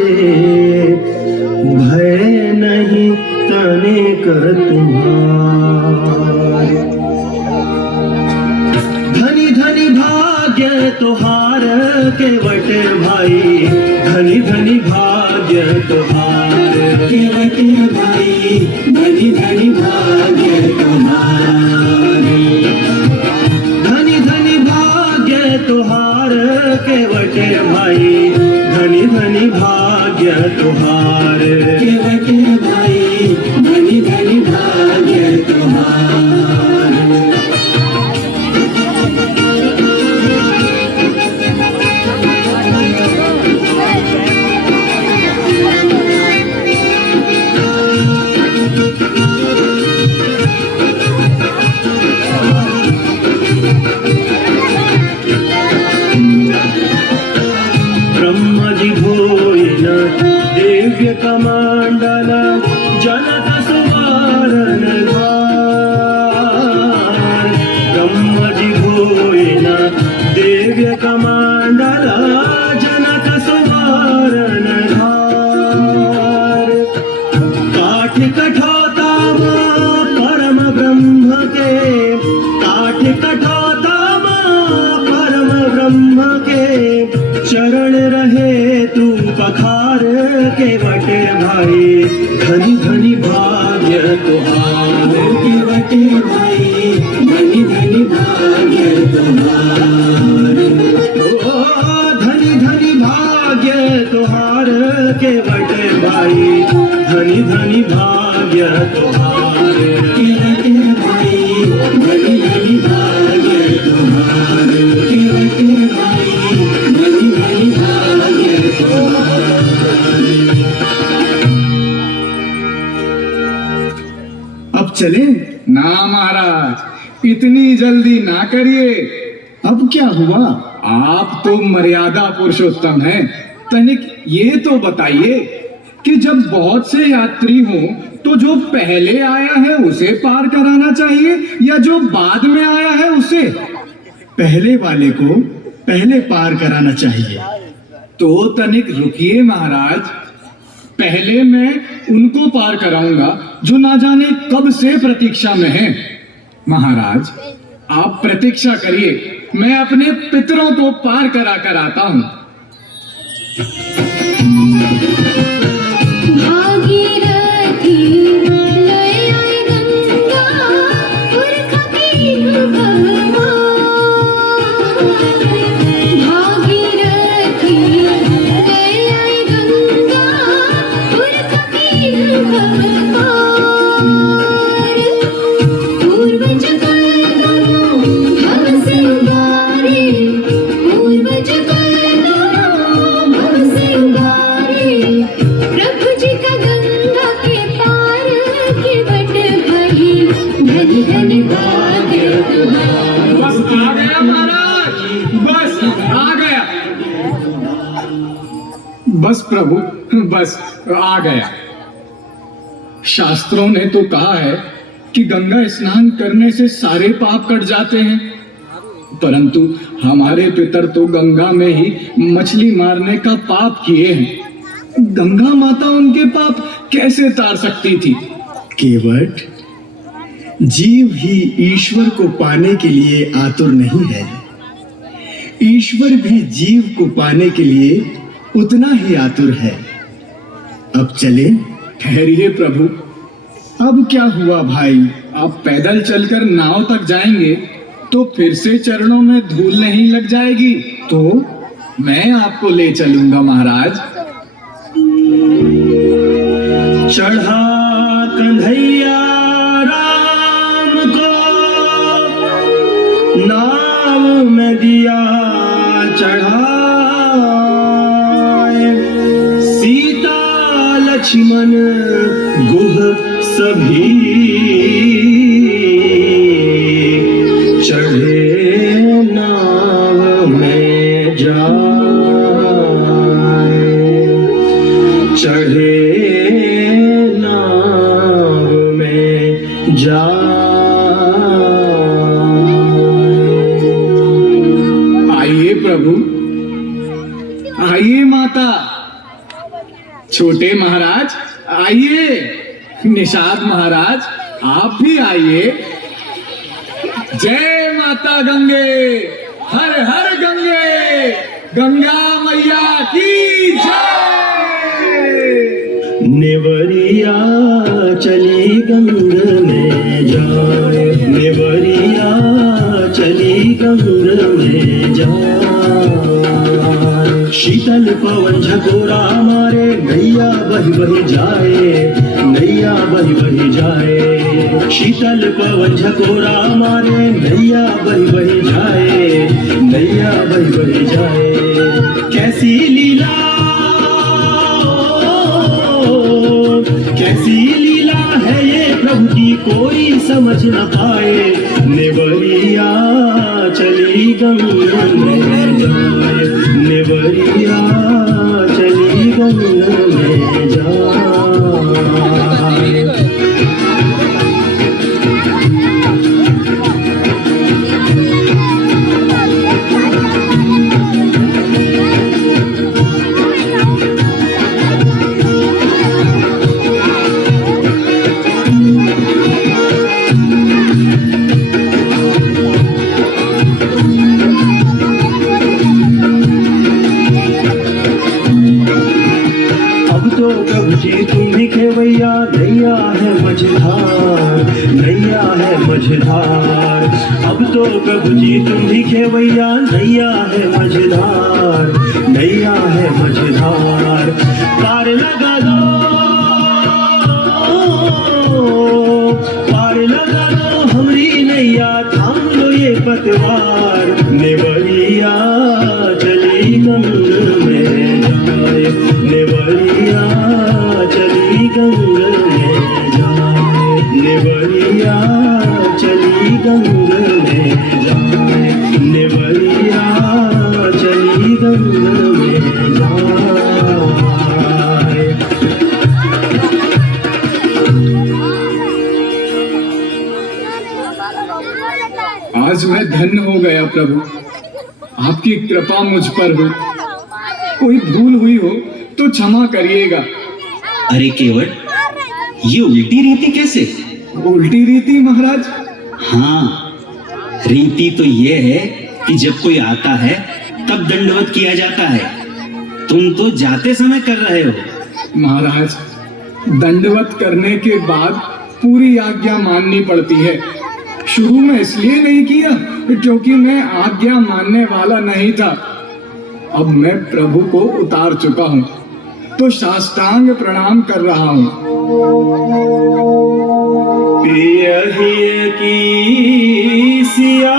भय नहीं तनिक तुम्हारे। धनी धनी भाग्य तुहार केवट भाई, धनी धनी भाग्य तुहार केवट भाई, धनी धनी भाग्य तुम्हारे। धनी धनी भाग्य तुहार केवट भाई, धनी धनी भाग्य तुहार केवट भाई, धनी धनी भाग्य तुहार। कमंडल जनक सुवारन धार, ब्रह्म जी भोइन दिव्य कमंडल जनक सुवारन धार। काठ कठौता मां परम ब्रह्म के, काठ कठौता मां परम ब्रह्म के, चरण रहे तू पखार केवट भाई, धनी धनी भाग्य तुहार केवट भाई, धनी धनी भाग्य तुहार। ओ धनी धनी भाग्य तुहार केवट भाई, धनी धनी भाग्य तुहार केवट भाई, धनी धनी भाग्य तुहार केवट भाई, धनी धनी भाग्य तुहार। अब चले? ना महाराज, इतनी जल्दी ना करिए। अब क्या हुआ? आप तो मर्यादा पुरुषोत्तम हैं। तनिक ये तो बताइए कि जब बहुत से यात्री हों तो जो पहले आया है उसे पार कराना चाहिए या जो बाद में आया है उसे? पहले वाले को पहले पार कराना चाहिए। तो तनिक रुकिए महाराज, पहले मैं उनको पार कराऊंगा जो ना जाने कब से प्रतीक्षा में हैं। महाराज आप प्रतीक्षा करिए, मैं अपने पितरों को पार करा कर आता हूं। भागीरथी लय आई गंगा, पुरख बीघ भगवान। भागीरथी लय आई गंगा, पुरख बीघ भगवान। पूर्वज कल दोनों भव से उबारे, पूर्वज कल दोनों भव से उबारे। प्रभु जी का गंगा के पार की बट भई, धनी धनी भाग्य तुम्हारे। बस आ गया महाराज, बस आ गया। बस प्रभु, बस आ गया। शास्त्रों ने तो कहा है कि गंगा स्नान करने से सारे पाप कट जाते हैं, परंतु हमारे पितर तो गंगा में ही मछली मारने का पाप किए हैं। गंगा माता उनके पाप कैसे तार सकती थी? केवट, जीव ही ईश्वर को पाने के लिए आतुर नहीं है। ईश्वर भी जीव को पाने के लिए उतना ही आतुर है। अब चले? ठहरिए प्रभु, अब क्या हुआ भाई? आप पैदल चलकर नाव तक जाएंगे तो फिर से चरणों में धूल नहीं लग जाएगी? तो मैं आपको ले चलूंगा महाराज। चढ़ा कन्हैया राम को, नाव में दिया चढ़ाए। सीता लक्ष्मण गुह सभी चढ़े नाव में जाए। चढ़े नाव में जाए। आइए प्रभु, आइए माता। छोटे महाराज आइए, निषाद महाराज आप भी आइए। जय माता गंगे, हर हर गंगे, गंगा मैया की जय। नेवरिया चली गंग में जाए। नेवरिया चली गंग में जाए। शीतल पवन झकोरा मारे, नैया बही बही जाए। नैया बही बही जाए। शीतल पवन झकोरा मारे, नैया बही बही जाए। नैया बही बही जाए। कैसी लीला, कैसी लीला है ये प्रभु की कोई समझ न पाए। नेवरिया चली गंग में जाए। नेवरिया चली गंग में जाए। खेवैया नैया है मझधार। नैया है मझधार। अब तो प्रभु जी तुम भी खेवैया नैया है मझधार। नैया है मझधार। पार लगा दो, पार लगा दो हमरी नैया, थाम लो ये पतवार। नेवरिया चली गंग में जाए। नेवरिया चली गंग में जाए। नेवरिया चली गंग आज मैं धन्य हो गया प्रभु, आपकी कृपा मुझ पर हो। कोई भूल हुई हो तो क्षमा करिएगा। अरे केवट, ये उल्टी रीति कैसे? उल्टी रीति महाराज? हाँ, रीति तो ये है कि जब कोई आता है तब दंडवत किया जाता है। तुम तो जाते समय कर रहे हो। महाराज, दंडवत करने के बाद पूरी आज्ञा माननी पड़ती है। शुरू में इसलिए नहीं किया क्योंकि मैं आज्ञा मानने वाला नहीं था। अब मैं प्रभु को उतार चुका हूँ तो साष्टांग प्रणाम कर रहा हूँ। पियहिए की सिया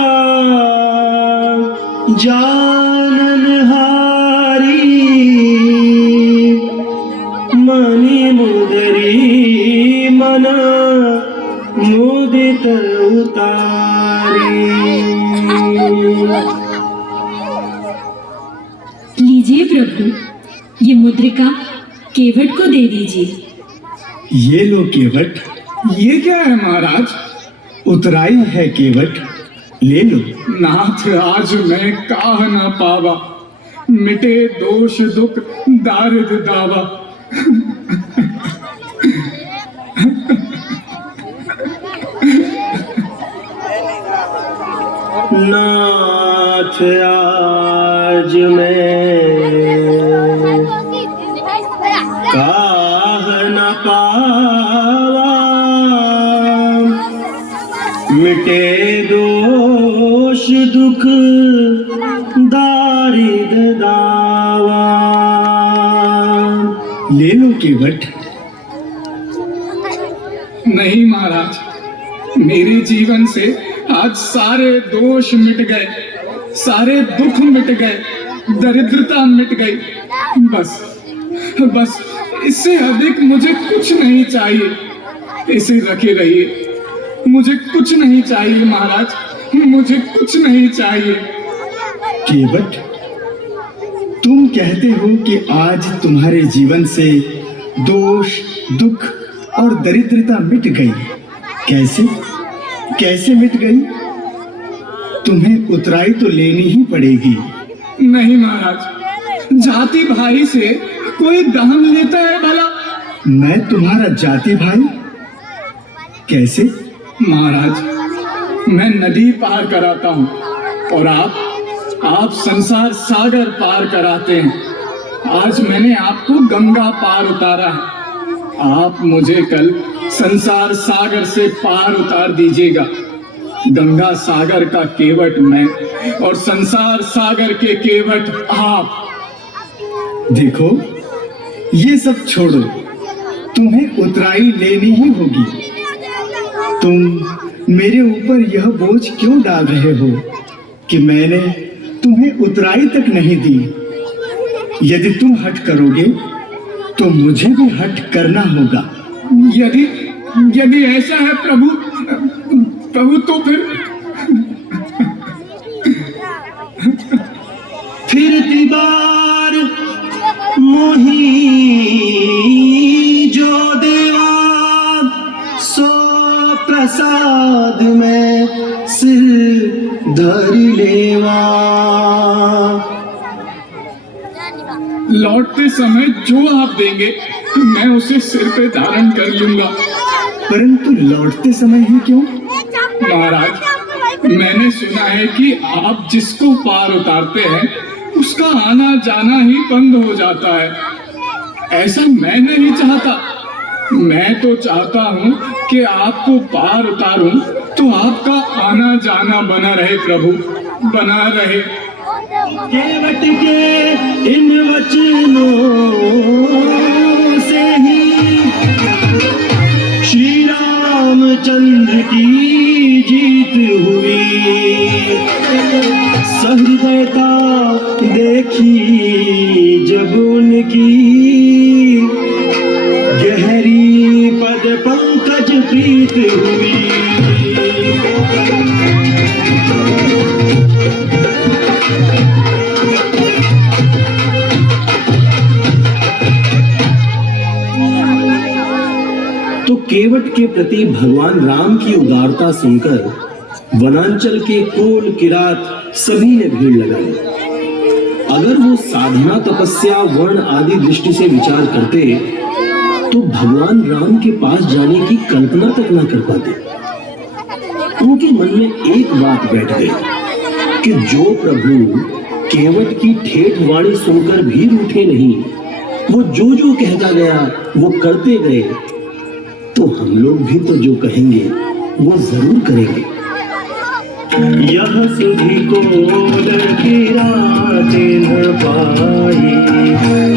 जाननहारी, मणि मुदरी मन मुदित उतारी। लीजिए प्रभु, ये मुद्रिका केवट को दे दीजिए। ये लो केवट। ये क्या है महाराज? उतराई है केवट, ले लो। नाथ, आज मैं काह न पावा, मिटे दोष दुख दारिद दावा। नाथ आज मैं काह न पावा, मिटे दोष दुख दारिद दावा। ले लो केवट। नहीं महाराज, मेरे जीवन से आज सारे दोष मिट गए, सारे दुख मिट गए, दरिद्रता मिट गई। बस इससे अधिक मुझे कुछ नहीं चाहिए। इसे रखे रहिए, मुझे कुछ नहीं चाहिए महाराज, मुझे कुछ नहीं चाहिए। केवट, तुम कहते हो कि आज तुम्हारे जीवन से दोष दुख और दरिद्रता मिट गई। कैसे कैसे मिट गई? तुम्हें उतराई तो लेनी ही पड़ेगी। नहीं महाराज, जाति भाई से कोई दाम लेता है भला? मैं तुम्हारा जाति भाई? कैसे? महाराज, मैं नदी पार कराता हूँ और आप संसार सागर पार कराते हैं। आज मैंने आपको गंगा पार उतारा है, आप मुझे कल संसार सागर से पार उतार दीजिएगा। गंगा सागर का केवट मैं और संसार सागर के केवट आप। देखो, ये सब छोड़ो, तुम्हें उतराई लेनी ही होगी। तुम मेरे ऊपर यह बोझ क्यों डाल रहे हो कि मैंने तुम्हें उतराई तक नहीं दी? यदि तुम हट करोगे तो मुझे भी हट करना होगा। यदि ऐसा है प्रभु तो फिर तिबार मोही जो देवा, सो प्रसाद में सिर धरि लेवा। लौटते समय जो आप देंगे मैं उसे सिर पे धारण कर लूंगा। परंतु लौटते समय ही क्यों? महाराज, मैंने सुना है कि आप जिसको पार उतारते हैं उसका आना जाना ही बंद हो जाता है। ऐसा मैं नहीं चाहता। मैं तो चाहता हूँ कि आपको पार उतारूं तो आपका आना जाना बना रहे प्रभु, बना रहे। केवट के इन वचनों से ही श्री रामचंद्र की जीत हुई। सहृदयता देखी जब उनकी, गहरी पद पंकज प्रीत हुई। तो केवट के प्रति भगवान राम की उदारता सुनकर वनांचल के कोल किरात सभी ने भीड़ लगाई। अगर वो साधना, तपस्या, वर्ण आदि दृष्टि से विचार करते तो भगवान राम के पास जाने की कल्पना तक ना कर पाते। उनके मन में एक बात बैठ गई कि जो प्रभु केवट की ठेठ वाणी सुनकर भी रूठे नहीं, वो जो जो कहता गया वो करते गए, तो हम लोग भी तो जो कहेंगे वो जरूर करेंगे। यह सुधी को की रात न पाई,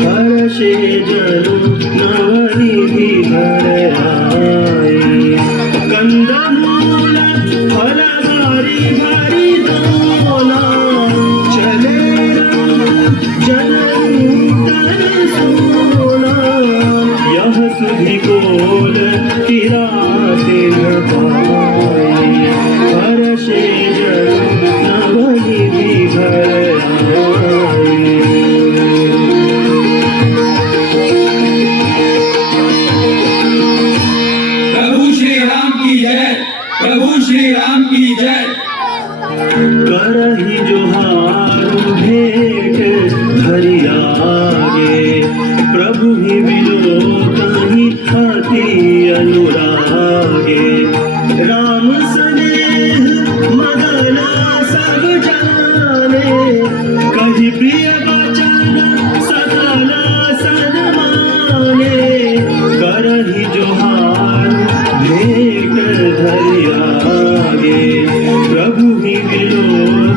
हर्षे जनु नवनिधि घर आई। कंदमूल फल भारी भारी दोना, चले जनम तन सोना। यह सुधी को की रात न पाई, हर्षे प्रभु श्री राम की जय। करही जोहार भेंट धरि आगे, प्रभु ही मिलो कहीं अति अनुरागे। राम स्नेह मगन सब जाने, कही प्रिय वचन सकल सन्माने। करही जोहार भेंट धरि आगे, प्रभु ही मिलो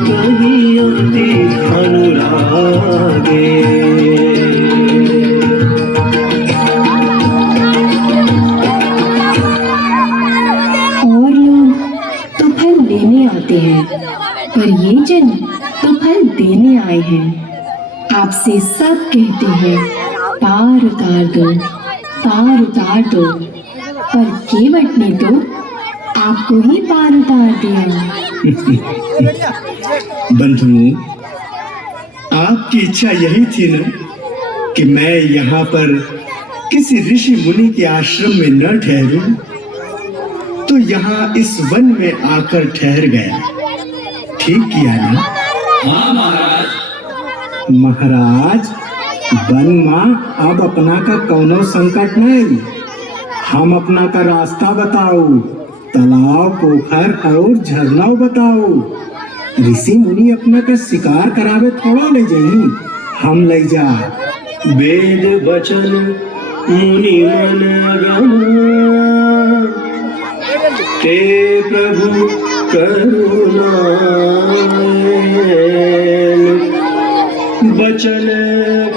कहीं अति अनुरागे। और लोग तो फल लेने आते हैं, पर ये जन तो फल देने आए हैं। आपसे सब कहते हैं पार उतार दो, पार उतार दो, पर केवट ने तो आपको ही पार उतार दिया। बंधुओं, आपकी इच्छा यही थी न कि मैं यहाँ पर किसी ऋषि मुनि के आश्रम में न ठहरूं, तो यहाँ इस वन में आकर ठहर गया। ठीक किया ना? हाँ महाराज। महाराज, वन माँ अब अपना का कौनो संकट नहीं, हम अपना का रास्ता बताओ, तालाब, पोखर और झरना बताओ। ऋषि मुनि अपना का शिकार करावे थोड़ा ले जाई, हम ले जा। वेद वचन मुनि मन गमा, ते प्रभु करुणा। वचन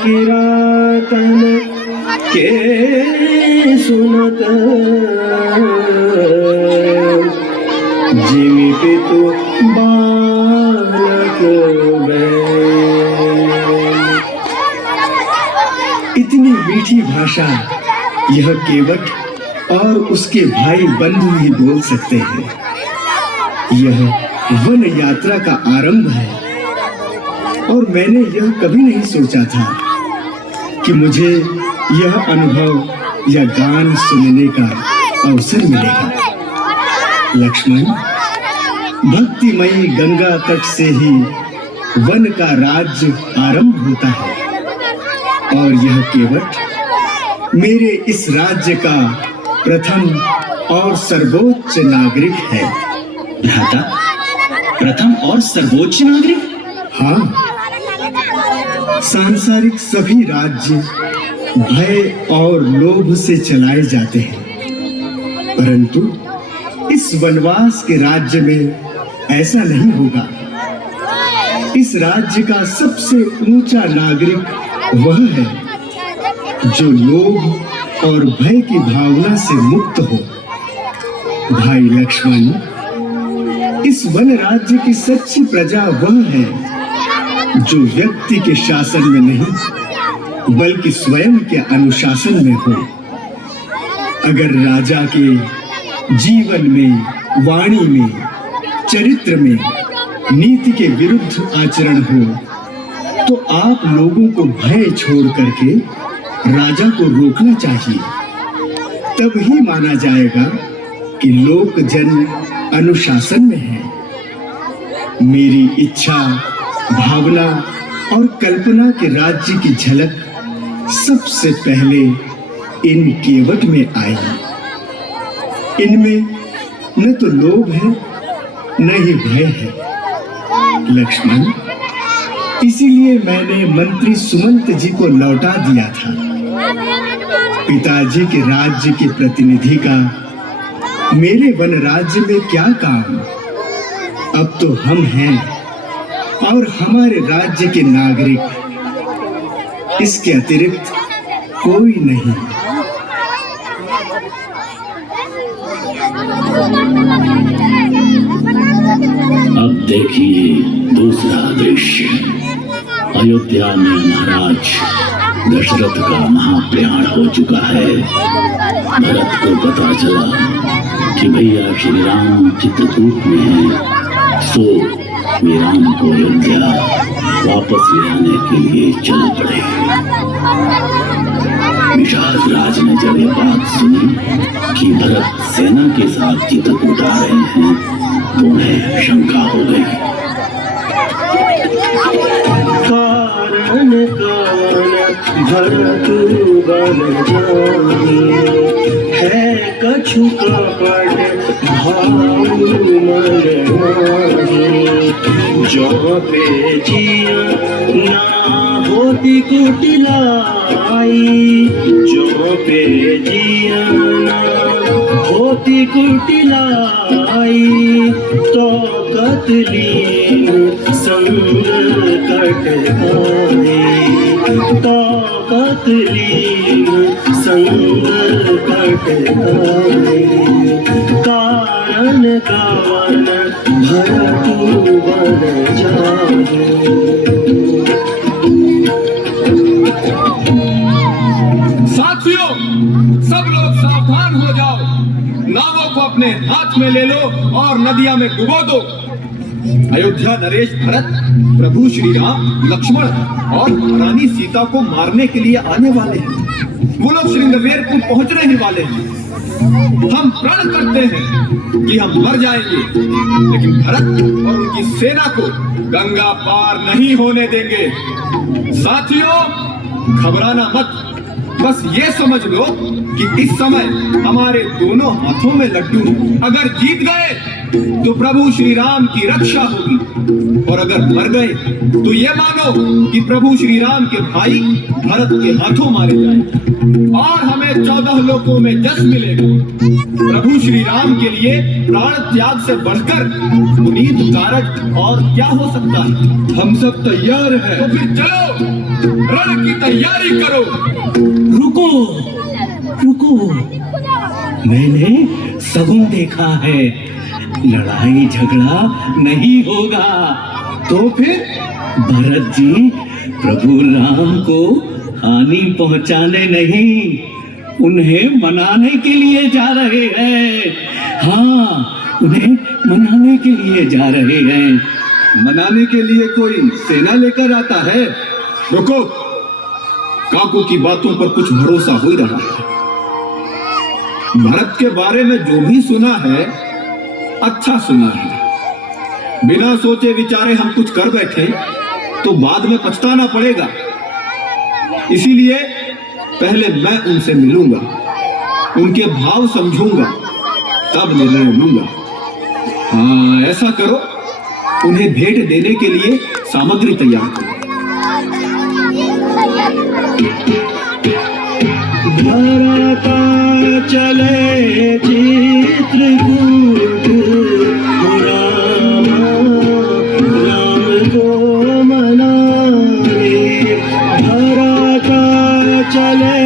किरातन के सुनत, जिमि पितु बालक इतनी मीठी भाषा यह केवट और उसके भाई बंधु ही बोल सकते हैं। यह वन यात्रा का आरंभ है, और मैंने यह कभी नहीं सोचा था कि मुझे यह अनुभव या गान सुनने का अवसर मिलेगा। लक्ष्मण, भक्तिमयी गंगा तट से ही वन का राज्य आरंभ होता है, और यह केवट मेरे इस राज्य का प्रथम और सर्वोच्च नागरिक है। भ्राता, प्रथम और सर्वोच्च नागरिक? हाँ, सांसारिक सभी राज्य भय और लोभ से चलाए जाते हैं, परंतु इस वनवास के राज्य में ऐसा नहीं होगा। इस राज्य का सबसे ऊंचा नागरिक वह है जो लोभ और भय की भावना से मुक्त हो। भाई लक्ष्मण, इस वन राज्य की सच्ची प्रजा वह है जो व्यक्ति के शासन में नहीं बल्कि स्वयं के अनुशासन में हो। अगर राजा के जीवन में, वाणी में, चरित्र में नीति के विरुद्ध आचरण हो, तो आप लोगों को भय छोड़ करके राजा को रोकना चाहिए। तब ही माना जाएगा कि लोक जन अनुशासन में है। मेरी इच्छा, भावना और कल्पना के राज्य की झलक सबसे पहले इन केवट में आई। इनमें न तो लोभ है न ही भय है लक्ष्मण। इसीलिए मैंने मंत्री सुमंत जी को लौटा दिया था। पिताजी के राज्य के प्रतिनिधि का मेरे वन राज्य में क्या काम? अब तो हम हैं और हमारे राज्य के नागरिक, इसके अतिरिक्त कोई नहीं। अब देखिए दूसरा दृश्य। अयोध्या में महाराज दशरथ का महाप्रयाण हो चुका है। भरत को पता चला कि भैया श्री राम चित्रकूट में हैं, सो वे राम को अयोध्या वापस ले आने के लिए चल पड़े। निषाद राज ने जब ये बात सुनी कि भरत सेना के साथ चित्रकूट आ रहे हैं तो उन्हें शंका हो गई। कारण भरत बन जाए, है कछु कपट भाव मन माहे। जो पे जिया ना होती कुटिलाई, जो पे जिया ना होती कुटिलाई, तो कतलीन संग कट आए, तो कतलीन संग कट आए। कारण कावन भरत बन जाए। साथियों, सब लोग सावधान हो जाओ। नावों को अपने हाथ में ले लो और नदिया में डुबो दो। अयोध्या नरेश भरत प्रभु श्री राम, लक्ष्मण और रानी सीता को मारने के लिए आने वाले हैं। वो लोग श्रृंगवेरपुर पहुंचने ही वाले हैं। हम प्रण करते हैं कि हम मर जाएंगे, लेकिन भरत और उनकी सेना को गंगा पार नहीं होने देंगे। साथियों, घबराना मत, बस ये समझ लो कि इस समय हमारे दोनों हाथों में लड्डू हैं। अगर जीत गए तो प्रभु श्री राम की रक्षा होगी, और अगर मर गए तो ये मानो कि प्रभु श्री राम के भाई भरत के हाथों मारे जाएंगे और हमें 14 लोकों में जश मिलेगा। प्रभु श्री राम के लिए प्राण त्याग से बढ़कर पुनीत कारक और क्या हो सकता है? हम सब तैयार हैं। तो फिर चलो, रण की तैयारी करो। रुको रुको, मैंने सगुन देखा है, लड़ाई झगड़ा नहीं होगा। तो फिर भरत जी प्रभु राम को हानि पहुंचाने नहीं, उन्हें मनाने के लिए जा रहे हैं। हाँ, उन्हें मनाने के लिए जा रहे हैं। मनाने के लिए कोई सेना लेकर आता है? रुको, काकू की बातों पर कुछ भरोसा हो रहा है। भरत के बारे में जो भी सुना है अच्छा सुना है। बिना सोचे विचारे हम कुछ कर बैठे तो बाद में पछताना पड़ेगा। इसीलिए पहले मैं उनसे मिलूंगा, उनके भाव समझूंगा, तब निर्णय लूंगा। हाँ, ऐसा करो, उन्हें भेंट देने के लिए सामग्री तैयार करो। भरत चले चित्रकूट, राम राम को मनाने। भरत चले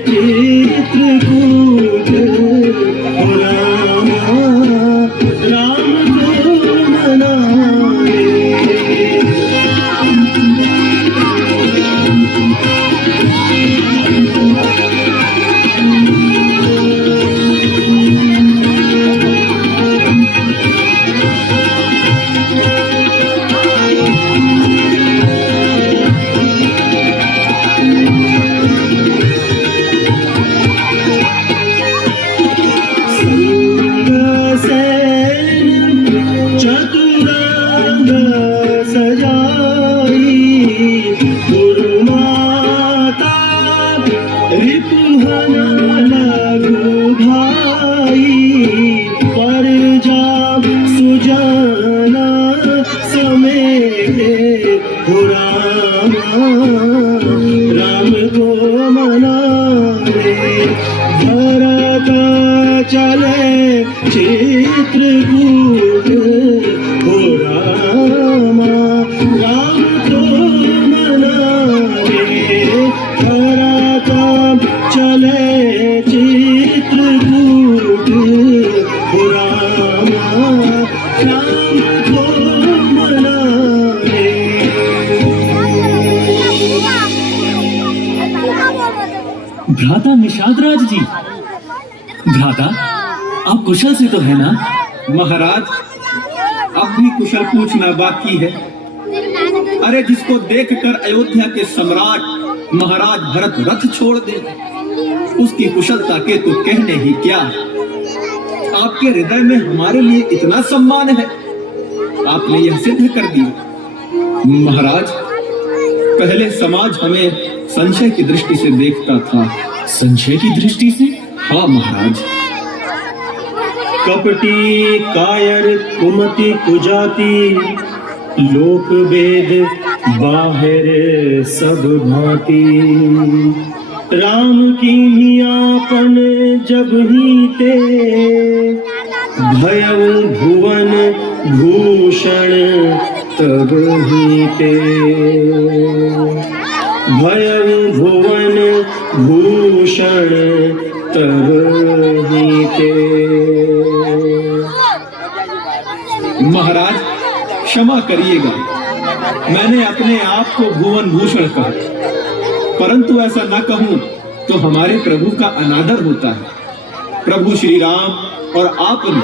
चित्रकूट, राम राम को मनाने। चित्रकूट हो रामा, राम तो मनावे खरा काम चले चित्रकूट हो रामा, राम तो मनावे। भ्राता निषाद राज जी, भ्राता आप कुशल से तो है ना? महाराज, अब भी कुशल पूछना बाकी है। अरे जिसको देखकर अयोध्या के सम्राट महाराज भरत रथ छोड़ दे, उसकी कुशलता के तो कहने ही क्या। आपके हृदय में हमारे लिए इतना सम्मान है, आपने यह सिद्ध कर दिया। महाराज, पहले समाज हमें संशय की दृष्टि से देखता था। संशय की दृष्टि से? हाँ महाराज। कपटी कायर कुमति कुजाति, लोक वेद बाहिर सब भांति। राम की आपन जब ही ते, भयउ भुवन भूषण तब ही ते। भयउ भुवन भूषण तब ही ते। महाराज क्षमा करिएगा, मैंने अपने आप को भुवन भूषण कहा, परंतु ऐसा न कहूं तो हमारे प्रभु का अनादर होता है। प्रभु श्री राम और आपने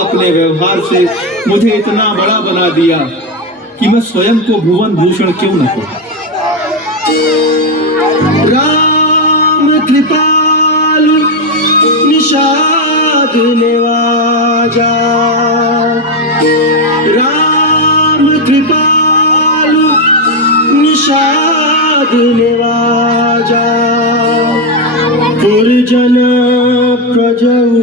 अपने व्यवहार से मुझे इतना बड़ा बना दिया कि मैं स्वयं को भुवन भूषण क्यों न कहूं। राम कृपालु निषाद निवाजा, राम कृपालु निषाद निवाजा। पुरजन प्रजऊ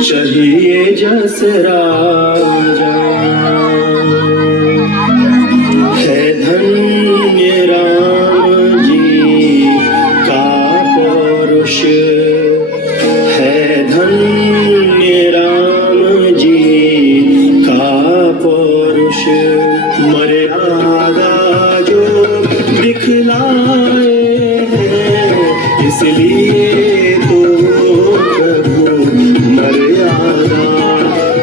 चाहिए जस राजा, है धन्य राम जी का पौरुष, है धन्य राम जी का पौरुष। मर्यादा जो दिखलाए हैं, इसलिए तो प्रभु मर्यादा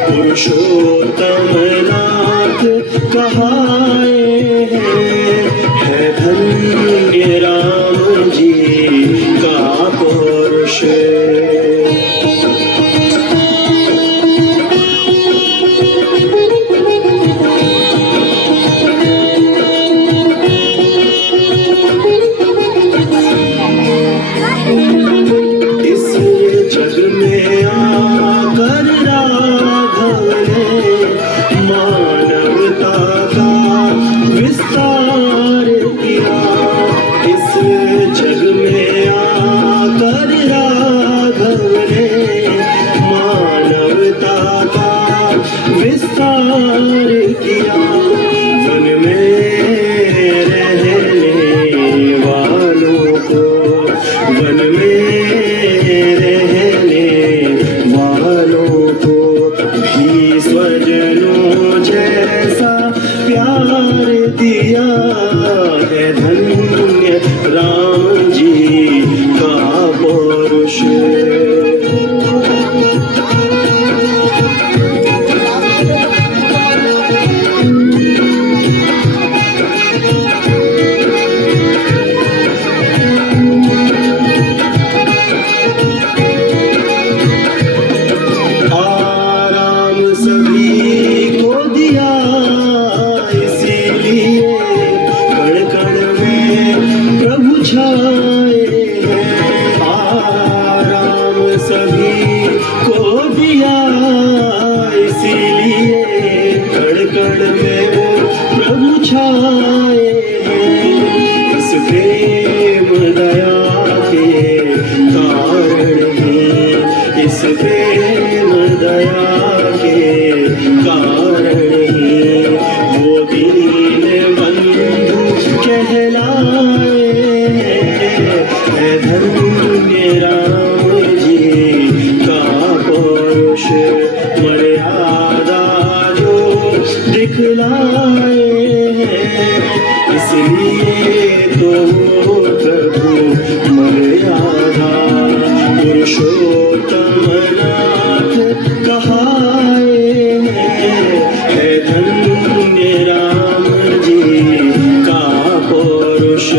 पुरुषोत्तम नाथ कहाए हैं। है धन्य राम जी का पौरुष। इस जग में आकर राघव ने मानवता का विस्तार किया। इस जग में आकर राघव ने मानवता का विस्तार किया। वन में रहने वालों को, वन में रहने वालों को भी स्वजनों जैसा प्यार दिया। है धन्य राम जी का पौरुष। आराम सभी को दिया, इसीलिए कण कण में प्रभु छाए हैं। आराम सभी को दिया, इसीलिए कण कण में प्रभु छाए हैं। इस प्रेम दया के कारण ही, इस प्रेम दया के कारण ही वो दीन बंधु कहलाए हैं। है धन्य राम जी का पौरुष। पौरुष मर्यादा जो दिखलाए हैं, इसलिए तो वो प्रभु मर्यादा पुरुषोत्तम नाथ कहाए हैं। है धन्य राम जी का पौरुष,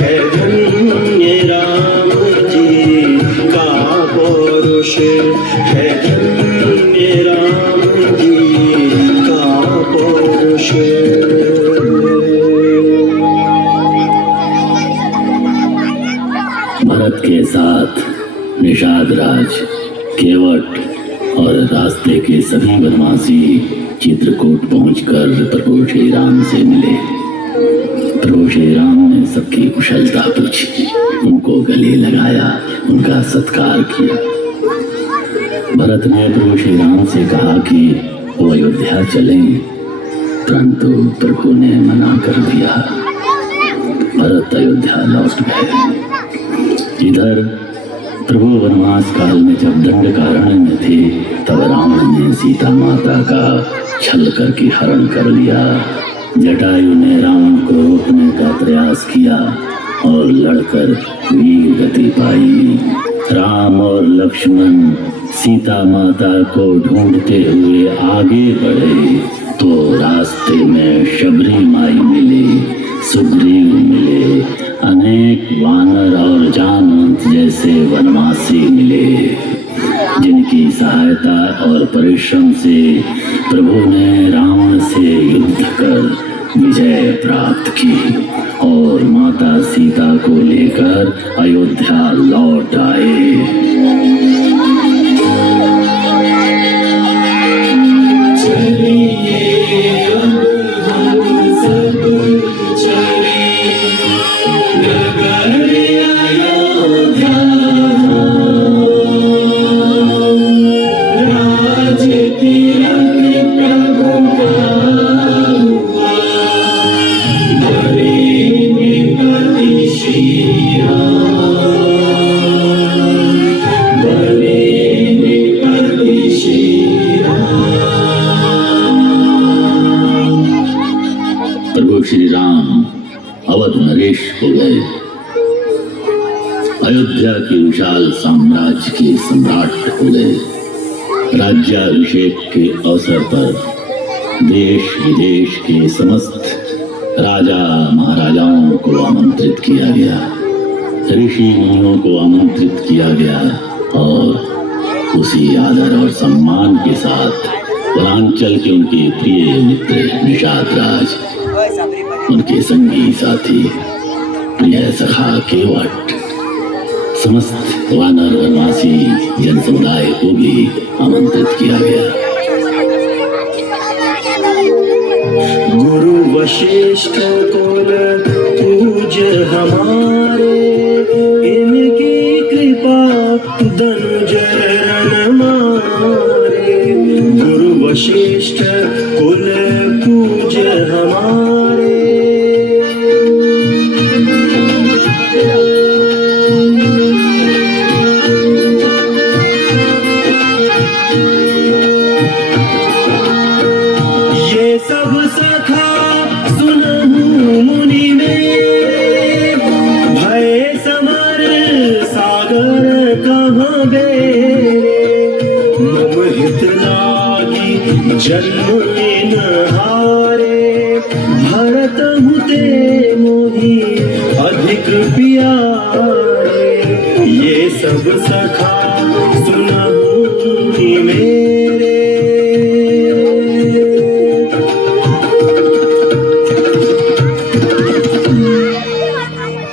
है धन्य राम जी का पौरुष, है धन्य राम जी का पौरुष। भरत के साथ निषाद राज, केवट और रास्ते के सभी वनवासी चित्रकूट पहुंचकर प्रभु श्री राम से मिले। प्रभु श्री राम ने सबकी कुशलता पूछी, उनको गले लगाया, उनका सत्कार किया। भरत ने प्रभु श्री राम से कहा कि वो अयोध्या चलें, परंतु प्रभु ने मना कर दिया। भरत अयोध्या लौट गए। इधर प्रभु वनवास काल में जब दंडकारण्य में थे, तब रावण ने सीता माता का छल करके हरण कर लिया। जटायु ने रावण को रोकने का प्रयास किया और लड़कर वीर गति पाई। राम और लक्ष्मण सीता माता को ढूंढते हुए आगे बढ़े तो रास्ते में शबरी माई मिली, सुग्रीव मिले, अनेक वानर और जानवंत जैसे वनवासी मिले, जिनकी सहायता और परिश्रम से प्रभु ने रावण से युद्ध कर विजय प्राप्त की और माता सीता को लेकर अयोध्या लौट आए। प्रभु श्री राम अवध नरेश हो गए। अयोध्या के विशाल साम्राज्य के सम्राट हो गए। राज्याभिषेक के अवसर पर देश विदेश के समस्त राजा महाराजाओं को आमंत्रित किया गया, ऋषि मुनियों को आमंत्रित किया गया और उसी आदर और सम्मान के साथ वनांचल के उनके प्रिय मित्र निषाद राज, उनके संगी साथी प्रिय सखा केवट, समस्त वानर वनवासी जन समुदाय को भी आमंत्रित किया गया। गुरु वशिष्ठ कुल पूज हमारे, इनकी कृपा धनुज रण मारे। गुरु वशिष्ठ कुल पूज हमारे, ये सब सखा सुनहु मुनि में, भय समर सागर कहाँ बेरे। मम हित लागी जन्म इन हारे, भरत हुते मोहि अधिक प्यारे। ये सब सखा सुनहु मुनि मेरे।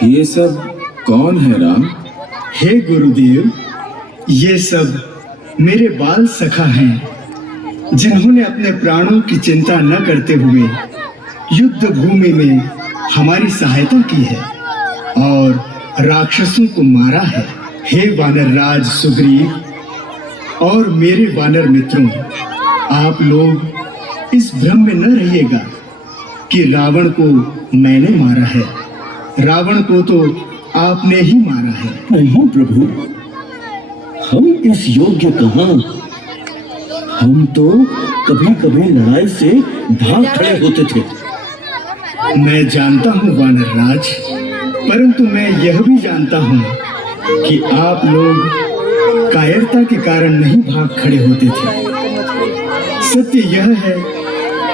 ये सब कौन है राम? हे गुरुदेव, ये सब मेरे बाल सखा हैं, जिन्होंने अपने प्राणों की चिंता न करते हुए युद्ध भूमि में हमारी सहायता की है और राक्षसों को मारा है। हे वानर राज सुग्रीव और मेरे वानर मित्रों, आप लोग इस भ्रम में न रहिएगा कि रावण को मैंने मारा है। रावण को तो आपने ही मारा है। नहीं प्रभु, हम इस योग्य कहाँ हम तो कभी कभी लड़ाई से भाग खड़े होते थे। मैं जानता हूँ वानर राज, परंतु मैं यह भी जानता हूँ कि आप लोग कायरता के कारण नहीं भाग खड़े होते थे। सत्य यह है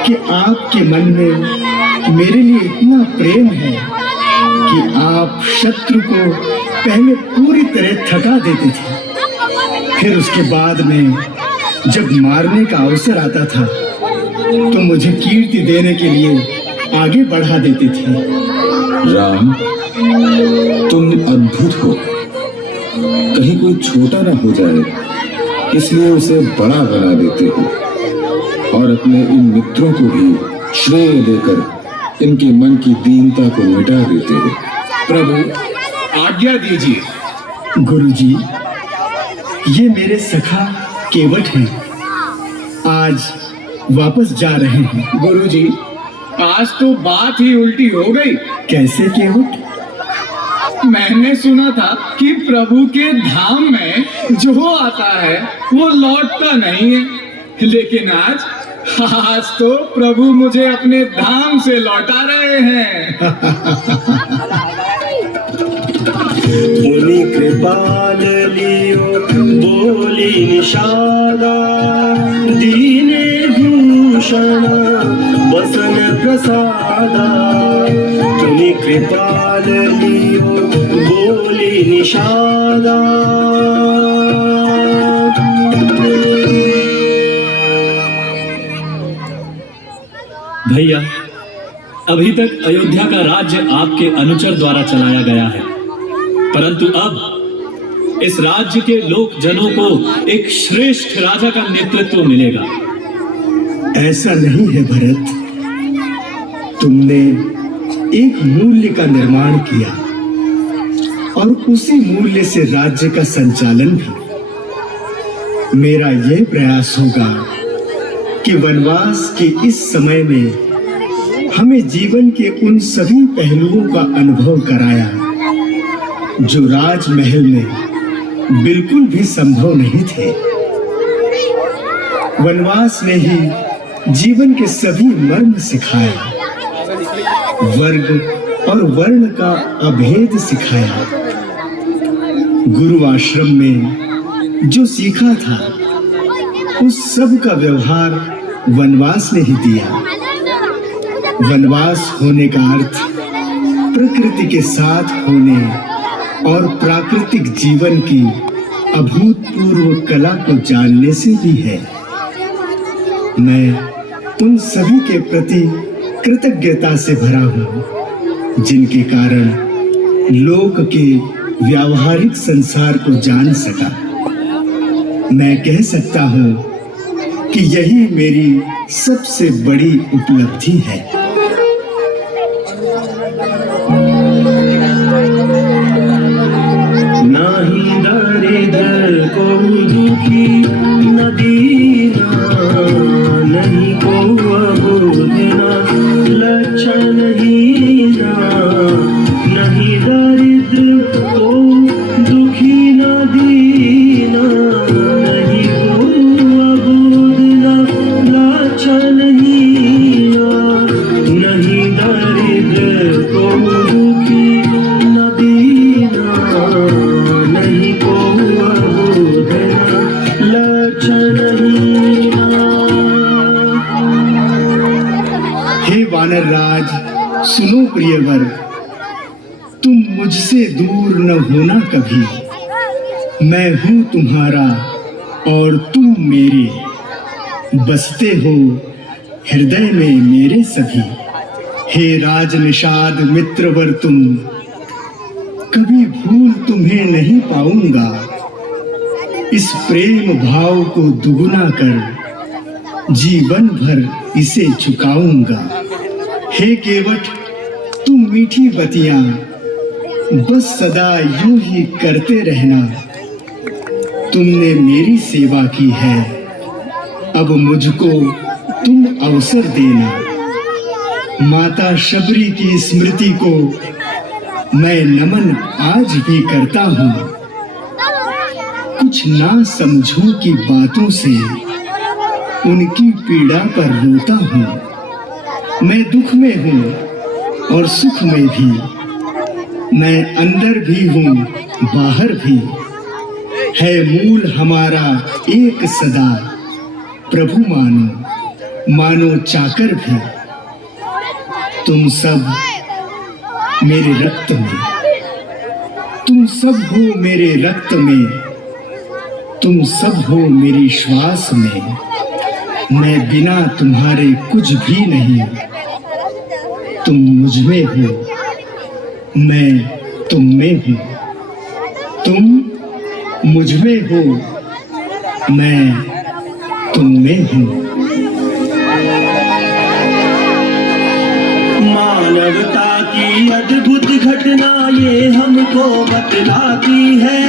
कि आपके मन में मेरे लिए इतना प्रेम है कि आप शत्रु को पहले पूरी तरह थका देते थे, फिर उसके बाद में जब मारने का अवसर आता था तो मुझे कीर्ति देने के लिए आगे बढ़ा देते थे। राम, तुम अद्भुत हो। कहीं कोई छोटा ना हो जाए इसलिए उसे बड़ा बना देते हो और अपने इन मित्रों को भी श्रेय देकर इनके मन की दीनता को मिटा देते हो। प्रभु आज्ञा दीजिए। गुरुजी, ये मेरे सखा केवट हैं, आज वापस जा रहे हैं। गुरुजी, आज तो बात ही उल्टी हो गई। कैसे केवट? मैंने सुना था कि प्रभु के धाम में जो आता है वो लौटता नहीं है, लेकिन आज तो प्रभु मुझे अपने धाम से लौटा रहे हैं। मुनि कृपाल लियो बोली निषादा, दीने भूषण वसन प्रसादा। मुनि कृपाल लियो बोली निषादा। भैया, अभी तक अयोध्या का राज्य आपके अनुचर द्वारा चलाया गया है, परंतु अब इस राज्य के लोक जनों को एक श्रेष्ठ राजा का नेतृत्व मिलेगा। ऐसा नहीं है भरत, तुमने एक मूल्य का निर्माण किया और उसी मूल्य से राज्य का संचालन भी। मेरा यह प्रयास होगा कि वनवास के इस समय में हमें जीवन के उन सभी पहलुओं का अनुभव कराया जो राजमहल में बिल्कुल भी संभव नहीं थे। वनवास ने ही जीवन के सभी मर्म सिखाया, वर्ग और वर्ण का अभेद सिखाया। गुरु आश्रम में जो सीखा था उस सब का व्यवहार वनवास ने ही दिया। वनवास होने का अर्थ प्रकृति के साथ होने और प्राकृतिक जीवन की अभूतपूर्व कला को जानने से भी है। मैं उन सभी के प्रति कृतज्ञता से भरा हूँ जिनके कारण लोक के व्यावहारिक संसार को जान सका। मैं कह सकता हूँ कि यही मेरी सबसे बड़ी उपलब्धि है। नाही दरिद्र को दुखी न दीना, नहीं को अबोधना लक्षण हीना। नहीं दरिद्र को दुखी न दीना, नहीं को अबोधना लक्षण हीना। नहीं दरिद्र को दुखी न दीना, नहीं को अबोधना लक्षण हीना। हे वानर राज, सुनो प्रियवर, तुम मुझसे दूर न होना कभी। मैं हूँ तुम्हारा और तुम मेरे, बसते हो हृदय में मेरे सभी। हे राज निषाद मित्रवर तुम, कभी भूल तुम्हें नहीं पाऊंगा। इस प्रेम भाव को दुगुना कर जीवन भर इसे चुकाऊंगा। हे केवट, तुम मीठी बतियां बस सदा यूं ही करते रहना। तुमने मेरी सेवा की है, अब मुझको तुम अवसर देना। माता शबरी की स्मृति को मैं नमन आज भी करता हूँ। कुछ ना समझो की बातों से उनकी पीड़ा पर रोता हूँ। मैं दुख में हूँ और सुख में भी, मैं अंदर भी हूँ बाहर भी। है मूल हमारा एक सदा, प्रभु मानो मानो चाकर भी। तुम सब मेरे रक्त में, तुम सब हो मेरे रक्त में, तुम सब हो मेरी श्वास में। मैं बिना तुम्हारे कुछ भी नहीं। तुम मुझ में हो, मैं तुम में हूँ। तुम मुझ में हो, मैं तुम में हूँ। मानवता की अद्भुत घटना ये हमको बतलाती है।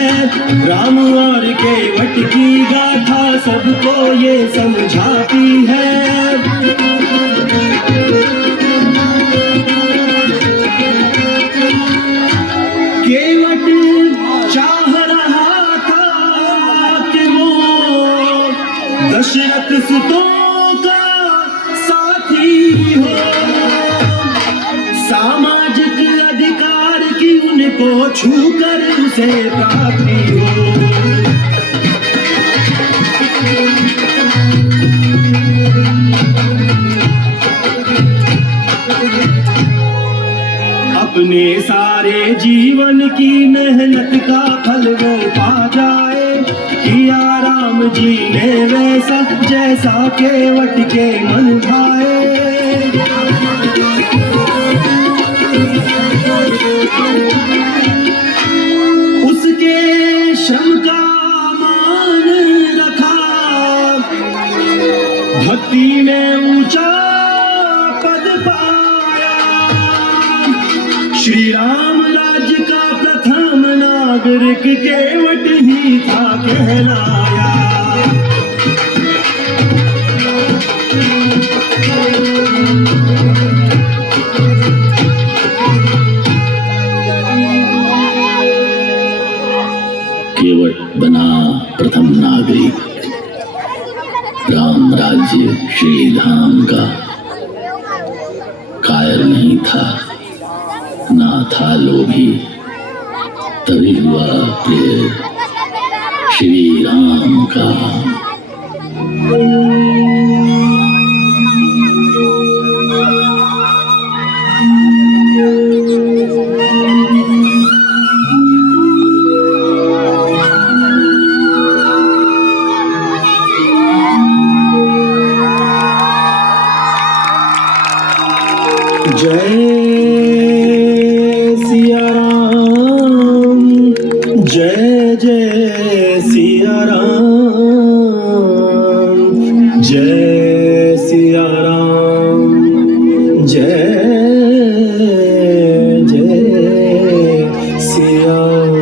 राम और केवट की गाथा सबको ये समझाती है। केवट चाह रहा था कि वो दशरथ सुतों का साथी हो। सामाजिक अधिकार की उनको छूकर उसे प्राप्ति हो। अपने सारे जीवन की मेहनत का फल वो पा जाए। किया राम जी ने वैसा जैसा केवट के मन भाए। उसके श्रम का मान रखा, भक्ति में ऊंचा पद पाया। श्री राम राज्य का प्रथम नागरिक केवट ही था कहलाया। केवट बना प्रथम नागरिक। राम राज्य श्री धाम का कायर नहीं था, ना था लोभी। तभी हुआ प्रिय श्री राम का। जय सिया राम, जय जय सिया राम, जय सिया राम, जय जय सिया राम।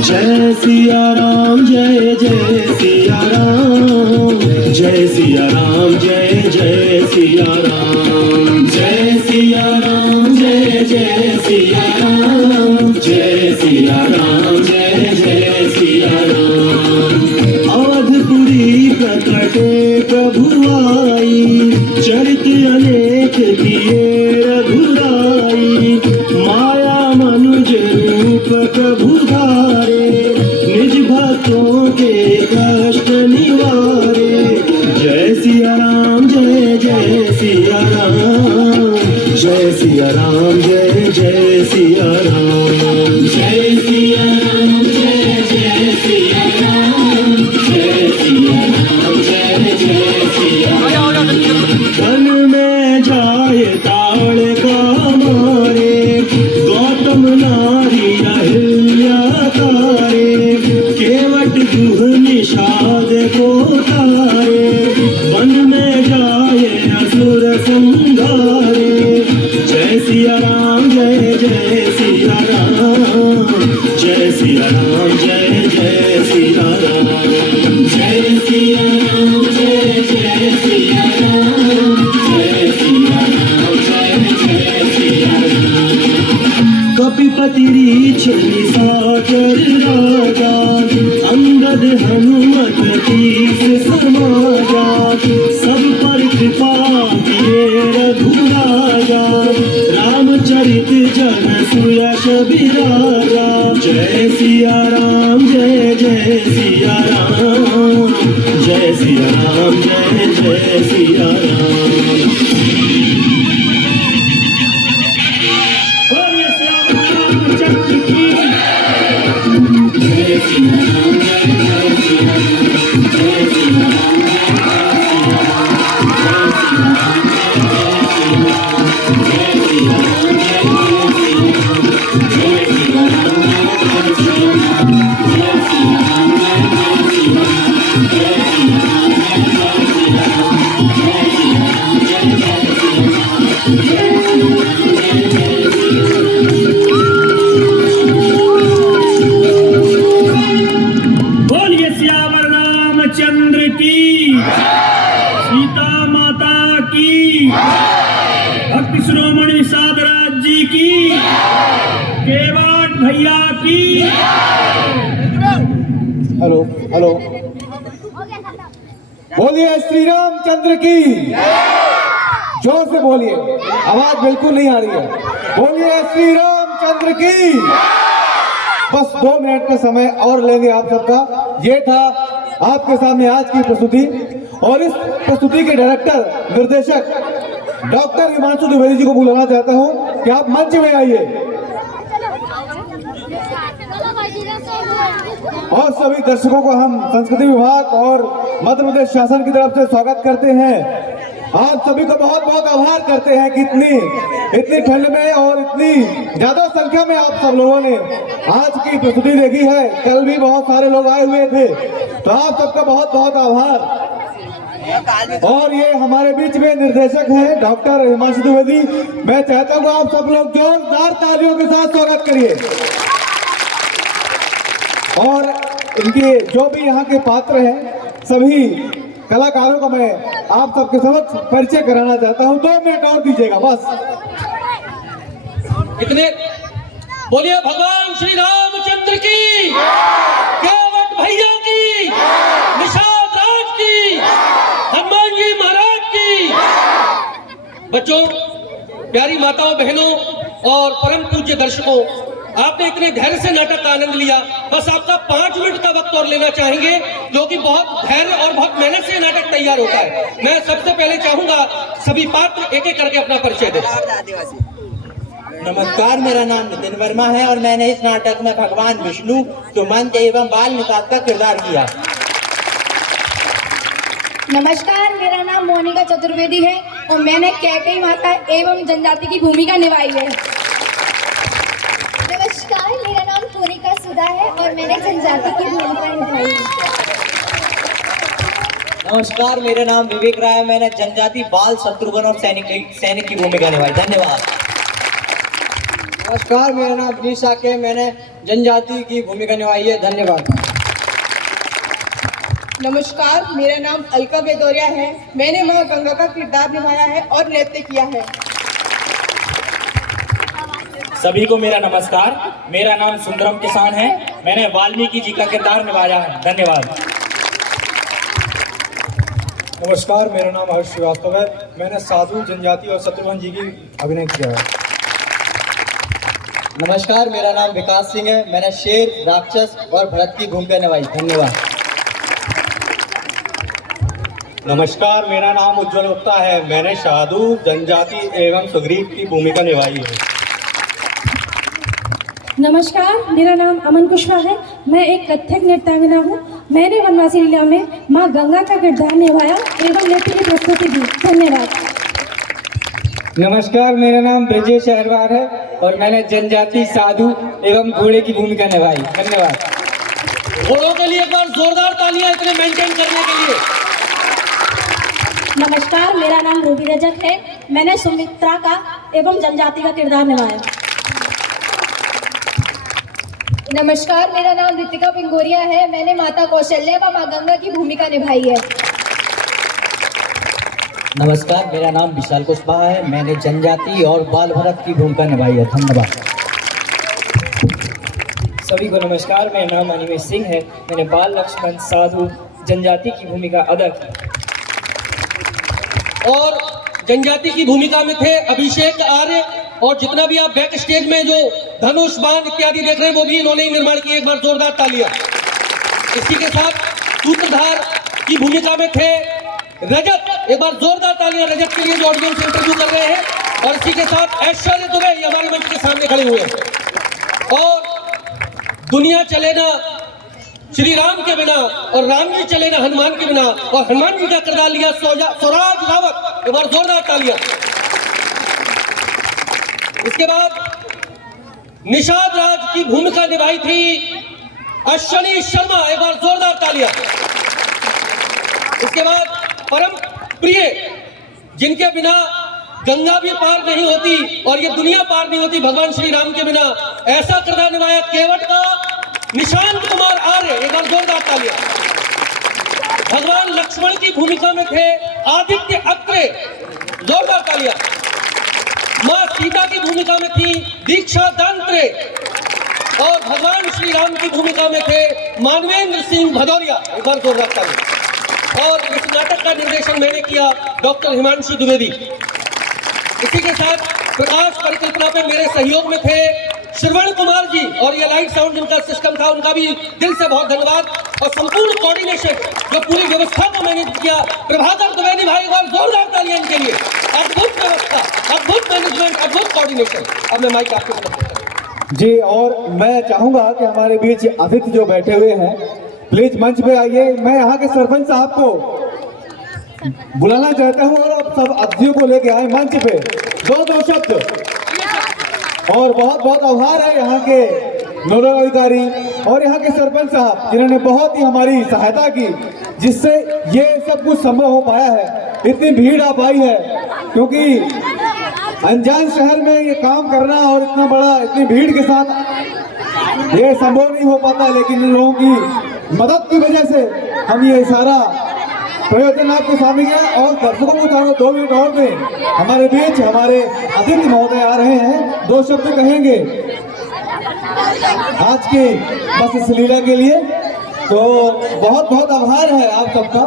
जय सिया राम, जय जय सिया राम, जय सिया राम, जय जय सिया राम। जय सिया राम, जय जय सिया राम, जय सिया राम, जय जय सिया राम। अवधपुरी प्रकटे प्रभु आई, चरित अनेक किए रघुराई। माया मनुज रूप प्रभु धारे, निज भक्तों के कष्ट निवारे। जय सिया राम, जय जय सिया राम, जय सिया राम, जय जय सिया राम। जय सिया राम, जय जय सिया राम, जय सिया राम, जय जय सिया राम। वन में जाए ताड़ का मारे, गौतम नारी अहिल्या तारे। केवट दुह निषाद को तारे, वन में जाए असुर संघारे। जय सिया राम, जय जय सिया राम, जय सिया राम, जय जय सिया राम। जय सिया राम, जय जय सिया राम, जय सिया राम, जय जय सिया राम। कपिपति रीछ निशाचर राजा, अंगद हनुमत तीस राजा, सब पर कृपा किए रघुराजा। रामचरित जन सुयश बिराजा, जय सिया राम जय जय सिया राम, जय सिया राम जय जय सिया राम। बोलिए श्याम रामचंद्र की जय सिया राम जय जय सिया राम, जय सिया राम बोलिए श्यावर रामचंद्र की, सीता माता की, भक्ति शिरोमणि साधराज जी की, केवाट भैया की। हेलो हेलो, बोलिए श्री रामचंद्र की, जोर से बोलिए, आवाज बिल्कुल नहीं आ रही है। बोलिए श्री रामचंद्र की। बस 2 मिनट का समय और लेंगे आप सबका। ये था आपके सामने आज की प्रस्तुति, और इस प्रस्तुति के डायरेक्टर निर्देशक डॉक्टर हिमांशु द्विवेदी जी को बुलाना चाहता हूँ कि आप मंच में आइए और सभी दर्शकों को हम संस्कृति विभाग और मध्य प्रदेश शासन की तरफ से स्वागत करते हैं। आप सभी को बहुत बहुत आभार करते हैं कि इतनी ठंड में और इतनी ज्यादा संख्या में आप सब लोगों ने आज की प्रस्तुति देखी है। कल भी बहुत सारे लोग आए हुए थे, तो आप सबका बहुत बहुत आभार। और ये हमारे बीच में निर्देशक हैं डॉक्टर हिमांशु द्विवेदी। मैं चाहता हूँ आप सब लोग जोरदार तालियों के साथ स्वागत करिए। और इनके जो भी यहाँ के पात्र हैं, सभी कलाकारों का मैं आप सबके समक्ष परिचय कराना चाहता हूँ। 2 मिनट और दीजिएगा बस। कितने बोलिए भगवान श्री रामचंद्र की, केवट भैया की, निषाद राज की, हनुमान जी महाराज की। बच्चों, प्यारी माताओं बहनों और परम पूज्य दर्शकों, आपने इतने धैर्य से नाटक का आनंद लिया। बस आपका 5 मिनट का वक्त और लेना चाहेंगे, जो कि बहुत धैर्य और बहुत मेहनत से नाटक तैयार होता है। मैं सबसे पहले चाहूंगा सभी पात्र एक एक करके अपना परिचय दें। नमस्कार, मेरा नाम नितिन वर्मा है और मैंने इस नाटक में भगवान विष्णु, सुमंत एवं बाल निषाद का किरदार किया। नमस्कार, मेरा नाम मोनिका चतुर्वेदी है और मैंने कैकेयी माता एवं जनजाति की भूमिका निभाई है। नमस्कार, मेरा नाम पूरिका सुधा है और मैंने जनजाति की भूमिका निभाई है। नमस्कार, मेरा नाम विवेक राय है, मैंने जनजाति बाल शत्रुघ्न और सैनिक की भूमिका निभाई। धन्यवाद। नमस्कार, मेरा नाम निशाक है, मैंने जनजाति की भूमिका निभाई है। धन्यवाद। नमस्कार, मेरा नाम अलका बेदौरिया है, मैंने मां गंगा का किरदार निभाया है और नृत्य किया है। सभी को मेरा नमस्कार, मेरा नाम सुंदरम किसान है, मैंने वाल्मीकि जी का किरदार निभाया है। धन्यवाद। नमस्कार, मेरा नाम हर्ष श्रीवास्तव है, मैंने साधु जनजाति और शत्रुघ्न जी की अभिनय किया है। नमस्कार, मेरा नाम विकास सिंह है, मैंने शेर, राक्षस और भरत की भूमिका निभाई। धन्यवाद। नमस्कार, मेरा नाम उज्जवल गुप्ता है, मैंने साधु जनजाति एवं सुग्रीव की भूमिका निभाई है। नमस्कार, मेरा नाम अमन कुशवाहा है, मैं एक कथक नृत्यांगना हूँ। मैंने वनवासी लीला में माँ गंगा का किरदार निभाया एवं नृत्य की प्रस्तुति दी। धन्यवाद। नमस्कार, मेरा नाम ब्रजेश अहरवार है और मैंने जनजाति साधु एवं घोड़े की भूमिका निभाई। धन्यवाद। घोड़ों के लिए एक बार जोरदार तालियां इतने मेंटेन करने के लिए। नमस्कार, मेरा नाम रूबी रजक है, मैंने सुमित्रा का एवं जनजाति का किरदार निभाया। नमस्कार, मेरा नाम रितिका पिंगोरिया है, मैंने माता कौशल्या व माँ गंगा की भूमिका निभाई है। नमस्कार, मेरा नाम विशाल कुशवाहा है, मैंने जनजाति और बाल भरत की भूमिका निभाई है। धन्यवाद। सभी को नमस्कार, मेरा नाम अनिमेश सिंह है, मैंने बाल लक्ष्मण साधु जनजाति की भूमिका अदा की। और जनजाति की भूमिका में थे अभिषेक आर्य, और जितना भी आप बैक स्टेज में जो धनुष बाण इत्यादि देख रहे हैं वो भी इन्होंने ही निर्माण किए। एक बार जोरदार तालियां। इसी के साथ सूत्रधार की भूमिका में थे रजत, एक बार जोरदार तालियां रजत के लिए जो ऑडियंस इंटरव्यू कर रहे हैं। और इसी के साथ ऐश्वर्य दुबे ये हमारे मंच के सामने खड़े हुए हैं। और दुनिया चले ना श्री राम के बिना, और राम जी चले ना हनुमान के बिना, और हनुमान जी का किरदार लिया स्वराज रावत, एक बार जोरदार तालियां। इसके बाद निषाद राज की भूमिका निभाई थी अश्विनी शर्मा, एक बार जोरदार तालियां। इसके बाद परम प्रिय, जिनके बिना गंगा भी पार नहीं होती और ये दुनिया पार नहीं होती भगवान श्री राम के बिना, ऐसा किरदार निभाया केवट का निशांत कुमार आर्य, एक बार जोरदार तालियां। भगवान लक्ष्मण की भूमिका में थे आदित्य अत्रे, जोरदार तालियां। मां सीता की भूमिका में थी दीक्षा दांत्रे, और भगवान श्री राम की भूमिका में थे मानवेंद्र सिंह भदौरिया, एक बार जोरदार तालियां। और इस नाटक का निर्देशन मैंने किया डॉक्टर हिमांशु द्विवेदी। इसी के साथ प्रकाश परिकल्पना पे मेरे सहयोग में थे श्रवण कुमार जी, और ये लाइट साउंड जिनका सिस्टम था उनका भी दिल से बहुत धन्यवाद। और संपूर्ण कोऑर्डिनेशन जो पूरी व्यवस्था को मैनेज किया प्रभाकर द्विवेदी भाई, एक बार जोरदार तालियां इनके लिए। अद्भुत व्यवस्था, अद्भुत मैनेजमेंट, अद्भुत कोऑर्डिनेशन। अब मैं माइक आपके तरफ जी, और मैं चाहूंगा कि हमारे बीच अतिथि जो बैठे हुए हैं प्लीज मंच पे आइए। मैं यहाँ के सरपंच साहब को बुलाना चाहता हूँ, और आप सब अतिथियों को लेके आए मंच पे। दो शब्द, और बहुत बहुत आभार है यहाँ के नोडल अधिकारी और यहाँ के सरपंच साहब, जिन्होंने बहुत ही हमारी सहायता की, जिससे ये सब कुछ संभव हो पाया है। इतनी भीड़ आ पाई है, क्योंकि अनजान शहर में ये काम करना और इतना बड़ा इतनी भीड़ के साथ ये संभव नहीं हो पाता, लेकिन इन लोगों की मदद की वजह से हम ये सारा प्रयोजन आपके सामने गया। और दर्शकों को चाहो 2 मिनट और दें। हमारे बीच हमारे अतिथि महोदय आ रहे हैं, 2 शब्द कहेंगे आज की बस इस लीला के लिए। तो बहुत बहुत आभार है आप सबका।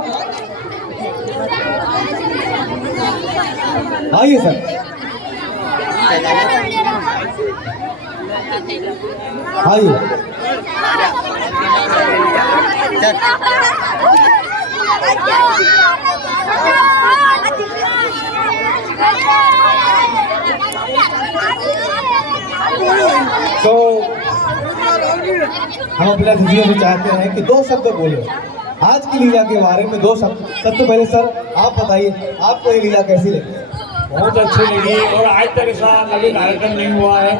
आइए सर, आइए। तो हम अपने अतिथियों से चाहते हैं कि 2 शब्द बोले आज की लीला के बारे में। 2 शब्द। सबसे पहले सर आप बताइए, आपको ये लीला कैसी लगी? बहुत अच्छी लगी, और आज तक ऐसा कभी कार्यक्रम नहीं हुआ है।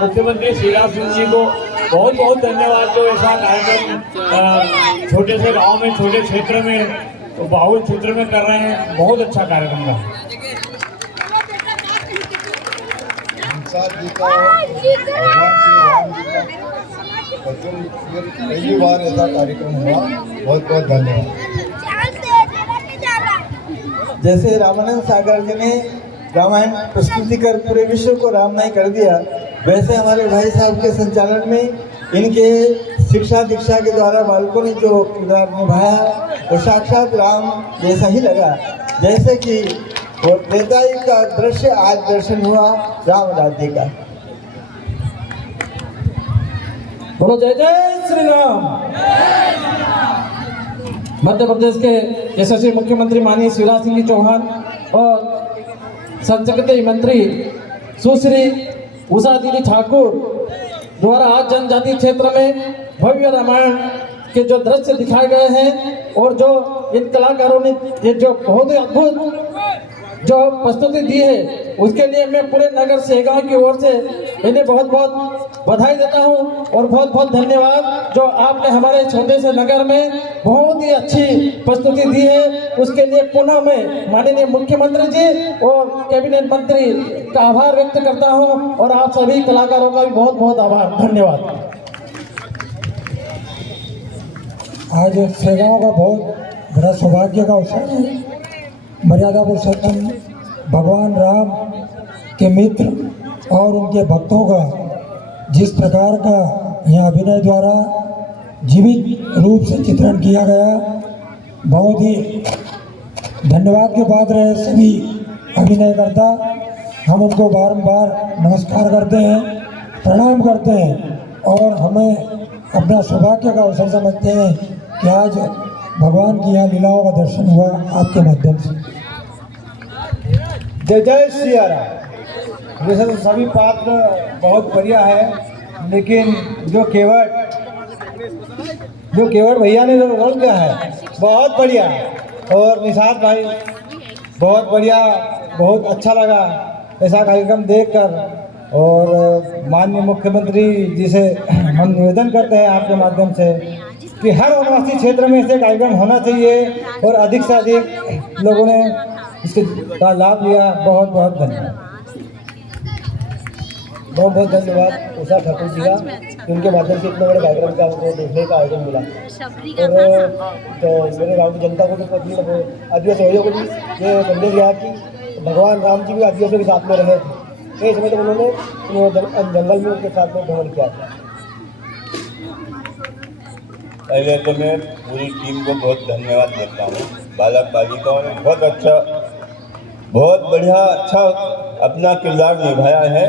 मुख्यमंत्री शिवराज सिंह जी को बहुत बहुत धन्यवाद, जो ऐसा कार्यक्रम छोटे से गांव में, छोटे क्षेत्र में, तो बाहुल क्षेत्र में कर रहे हैं। बहुत अच्छा कार्यक्रम रहा। पहली बार ऐसा कार्यक्रम हुआ, बहुत बहुत धन्यवाद। जैसे रामानंद सागर जी ने रामायण प्रस्तुति कर पूरे विश्व को राममय कर दिया, वैसे हमारे भाई साहब के संचालन में इनके शिक्षा दीक्षा के द्वारा बालकों ने जो किरदार निभाया वो साक्षात राम जैसा ही लगा, जैसे कि वो त्रेता युग का दृश्य आज दर्शन हुआ राम राज्य का। बोलो जय जय श्री राम। मध्य प्रदेश के यशस्वी मुख्यमंत्री माननीय शिवराज सिंह जी चौहान और संस्कृति मंत्री सुश्री उषा दीदी ठाकुर द्वारा आज जनजाति क्षेत्र में भव्य रामायण के जो दृश्य दिखाए गए हैं, और जो इन कलाकारों ने ये जो बहुत ही अद्भुत जो प्रस्तुति दी है, उसके लिए मैं पूरे नगर सेगांव की ओर से इन्हें बहुत बहुत बधाई देता हूं और बहुत बहुत धन्यवाद, जो आपने हमारे छोटे से नगर में बहुत ही अच्छी प्रस्तुति दी है। उसके लिए पुनः मैं माननीय मुख्यमंत्री जी और कैबिनेट मंत्री का आभार व्यक्त करता हूं, और आप सभी कलाकारों का भी बहुत बहुत आभार, धन्यवाद। आज सेगांव का बहुत बड़ा सौभाग्य का अवसर है। मर्यादा पुरुषोत्तम भगवान राम के मित्र और उनके भक्तों का जिस प्रकार का यहाँ अभिनय द्वारा जीवित रूप से चित्रण किया गया, बहुत ही धन्यवाद के पात्र रहे सभी अभिनयकर्ता। हम उनको बारंबार नमस्कार करते हैं, प्रणाम करते हैं और हमें अपना सौभाग्य का अवसर समझते हैं कि आज भगवान की यहाँ लीलाओं का दर्शन हुआ आपके माध्यम से। जय जय सिया राम। वैसे तो सभी पात्र बहुत बढ़िया है, लेकिन जो केवट भैया ने जो रोल किया है बहुत बढ़िया, और निषाद भाई बहुत बढ़िया, बहुत अच्छा लगा ऐसा कार्यक्रम देखकर। और माननीय मुख्यमंत्री जी से हम निवेदन करते हैं आपके माध्यम से कि हर वनवासी क्षेत्र में ऐसे कार्यक्रम होना चाहिए और अधिक से अधिक लोगों ने इसका लाभ लिया। बहुत बहुत धन्यवाद। बहुत बहुत धन्यवाद उषा ठाकुर जी का, उनके माध्यम से इतने बड़े कार्यक्रम का हमको देखने का आयोजन मिला। और तो मेरे गाँव की जनता को भी आदिवासी भाइयों को भी ये संदेश दिया कि भगवान राम जी भी आदिवासियों के साथ में रहे थे। एक समय तो उन्होंने जंगल में उनके साथ में भ्रमण किया था। पहले तो मैं पूरी टीम को बहुत धन्यवाद देता हूँ। बालक बालिकाओं ने बहुत बढ़िया अच्छा अपना किरदार निभाया है।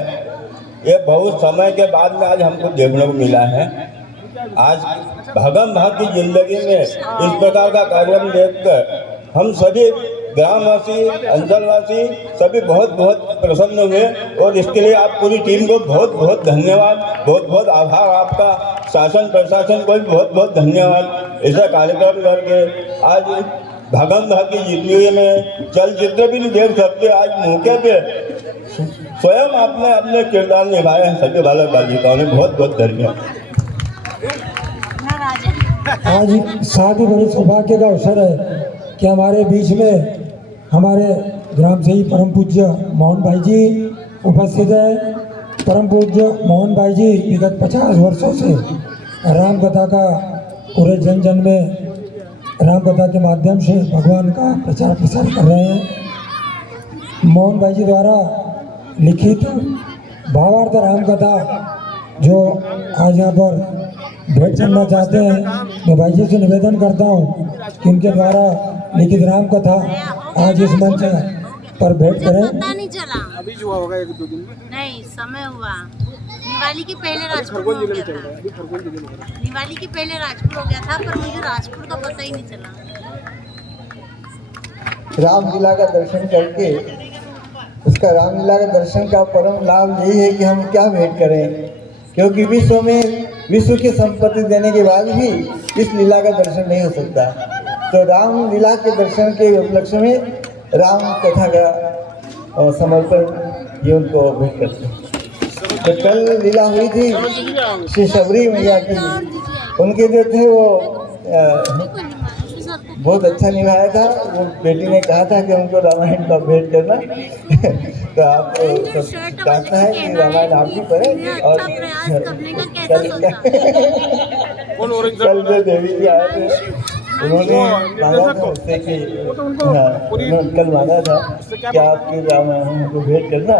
ये बहुत समय के बाद में आज हमको देखने को मिला है। आज भागम भाग की जिंदगी में इस प्रकार का कार्यक्रम देखकर हम सभी ग्रामवासी, अंचलवासी सभी बहुत बहुत प्रसन्न हुए, और इसके लिए आप पूरी टीम को बहुत बहुत धन्यवाद, बहुत बहुत आभार आपका। शासन प्रशासन को भी बहुत बहुत धन्यवाद। ऐसा कार्यक्रम करके आज भागम भाग की जिंदगी में चलचित्र भी नहीं देख सकते, आज मौके पे स्वयं आपने अपने किरदार निभाए हैं सभी बालक बालिकाओं ने। बहुत बहुत धन्यवाद। आज साथ ही बड़े सौभाग्य का अवसर है कि हमारे बीच में हमारे ग्राम से ही परम पूज्य मोहन भाई जी उपस्थित है। परम पूज्य मोहन भाई जी विगत 50 वर्षों से राम कथा का पूरे जन जन में राम कथा के माध्यम से भगवान का प्रचार प्रसार कर रहे हैं। मोहन भाई जी द्वारा लिखित भावार्थ राम कथा जो आज यहाँ पर भेंट करना चाहते हैं, मैं भाई जी से निवेदन करता हूँ कि उनके द्वारा लिखित राम कथा आज इस मंच पर भेंट करें। पता नहीं चला, अभी जो होगा 1-2 दिन नहीं समय हुआ। दिवाली के पहले राजपुर हो गया था, दिवाली के पहले राजपुर हो गया था, पर मुझे राजपुर का पता ही नहीं चला। रामलीला का दर्शन करके उसका रामलीला का दर्शन का परम लाभ यही है कि हम क्या भेंट करें, क्योंकि विश्व की संपत्ति देने के बाद भी इस लीला का दर्शन नहीं हो सकता। तो राम लीला के दर्शन के उपलक्ष्य में राम कथा का समर्पण ये उनको भेंट करते हैं। तो कल लीला हुई थी श्री शबरी मैया की, उनके जो थे वो बहुत अच्छा निभाया था। वो बेटी ने कहा था कि उनको रामायण का भेंट करना तो आप चाहता है कि रामायण आप भी पढ़ें। और कल जो देवी जी आए थे उन्होंने मांगा था उससे कि उन्होंने कल मांगा था कि आपकी रामायण को भेंट करना।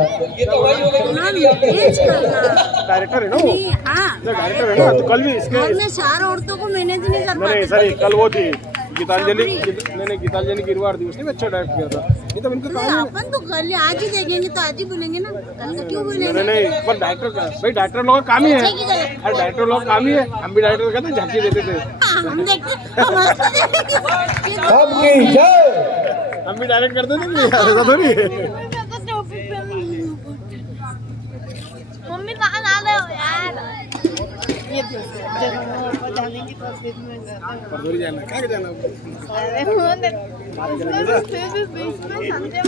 डायरेक्टर है ना वो, डायरेक्टर है ना, तो कल भी इसके 4 औरतों को मैनेज नहीं कर पाते। सर कल वो थी गीतांजलि, मैंने गीतांजलि गिरवार दी, उसने भी अच्छा डायरेक्ट किया था। नहीं तो इनको अपन तो कल आज ही देखेंगे तो आज ही बोलेंगे ना, कल का क्यों बोलेंगे? नहीं पर डायरेक्टर का भाई, डायरेक्टर लोगों का काम ही है। अरे डायरेक्टर लोगों का काम ही है, हम भी डायरेक्टर कहते हैं झांकी देते थे। हम देखते हम भी डायरेक्ट करते थे, ऐसा थोड़ी मम्मी कहाँ ला रहे हो यार? ये जाने की कोशिश में परदोरी जाना, क्या जाना? अरे वो बीच में संजय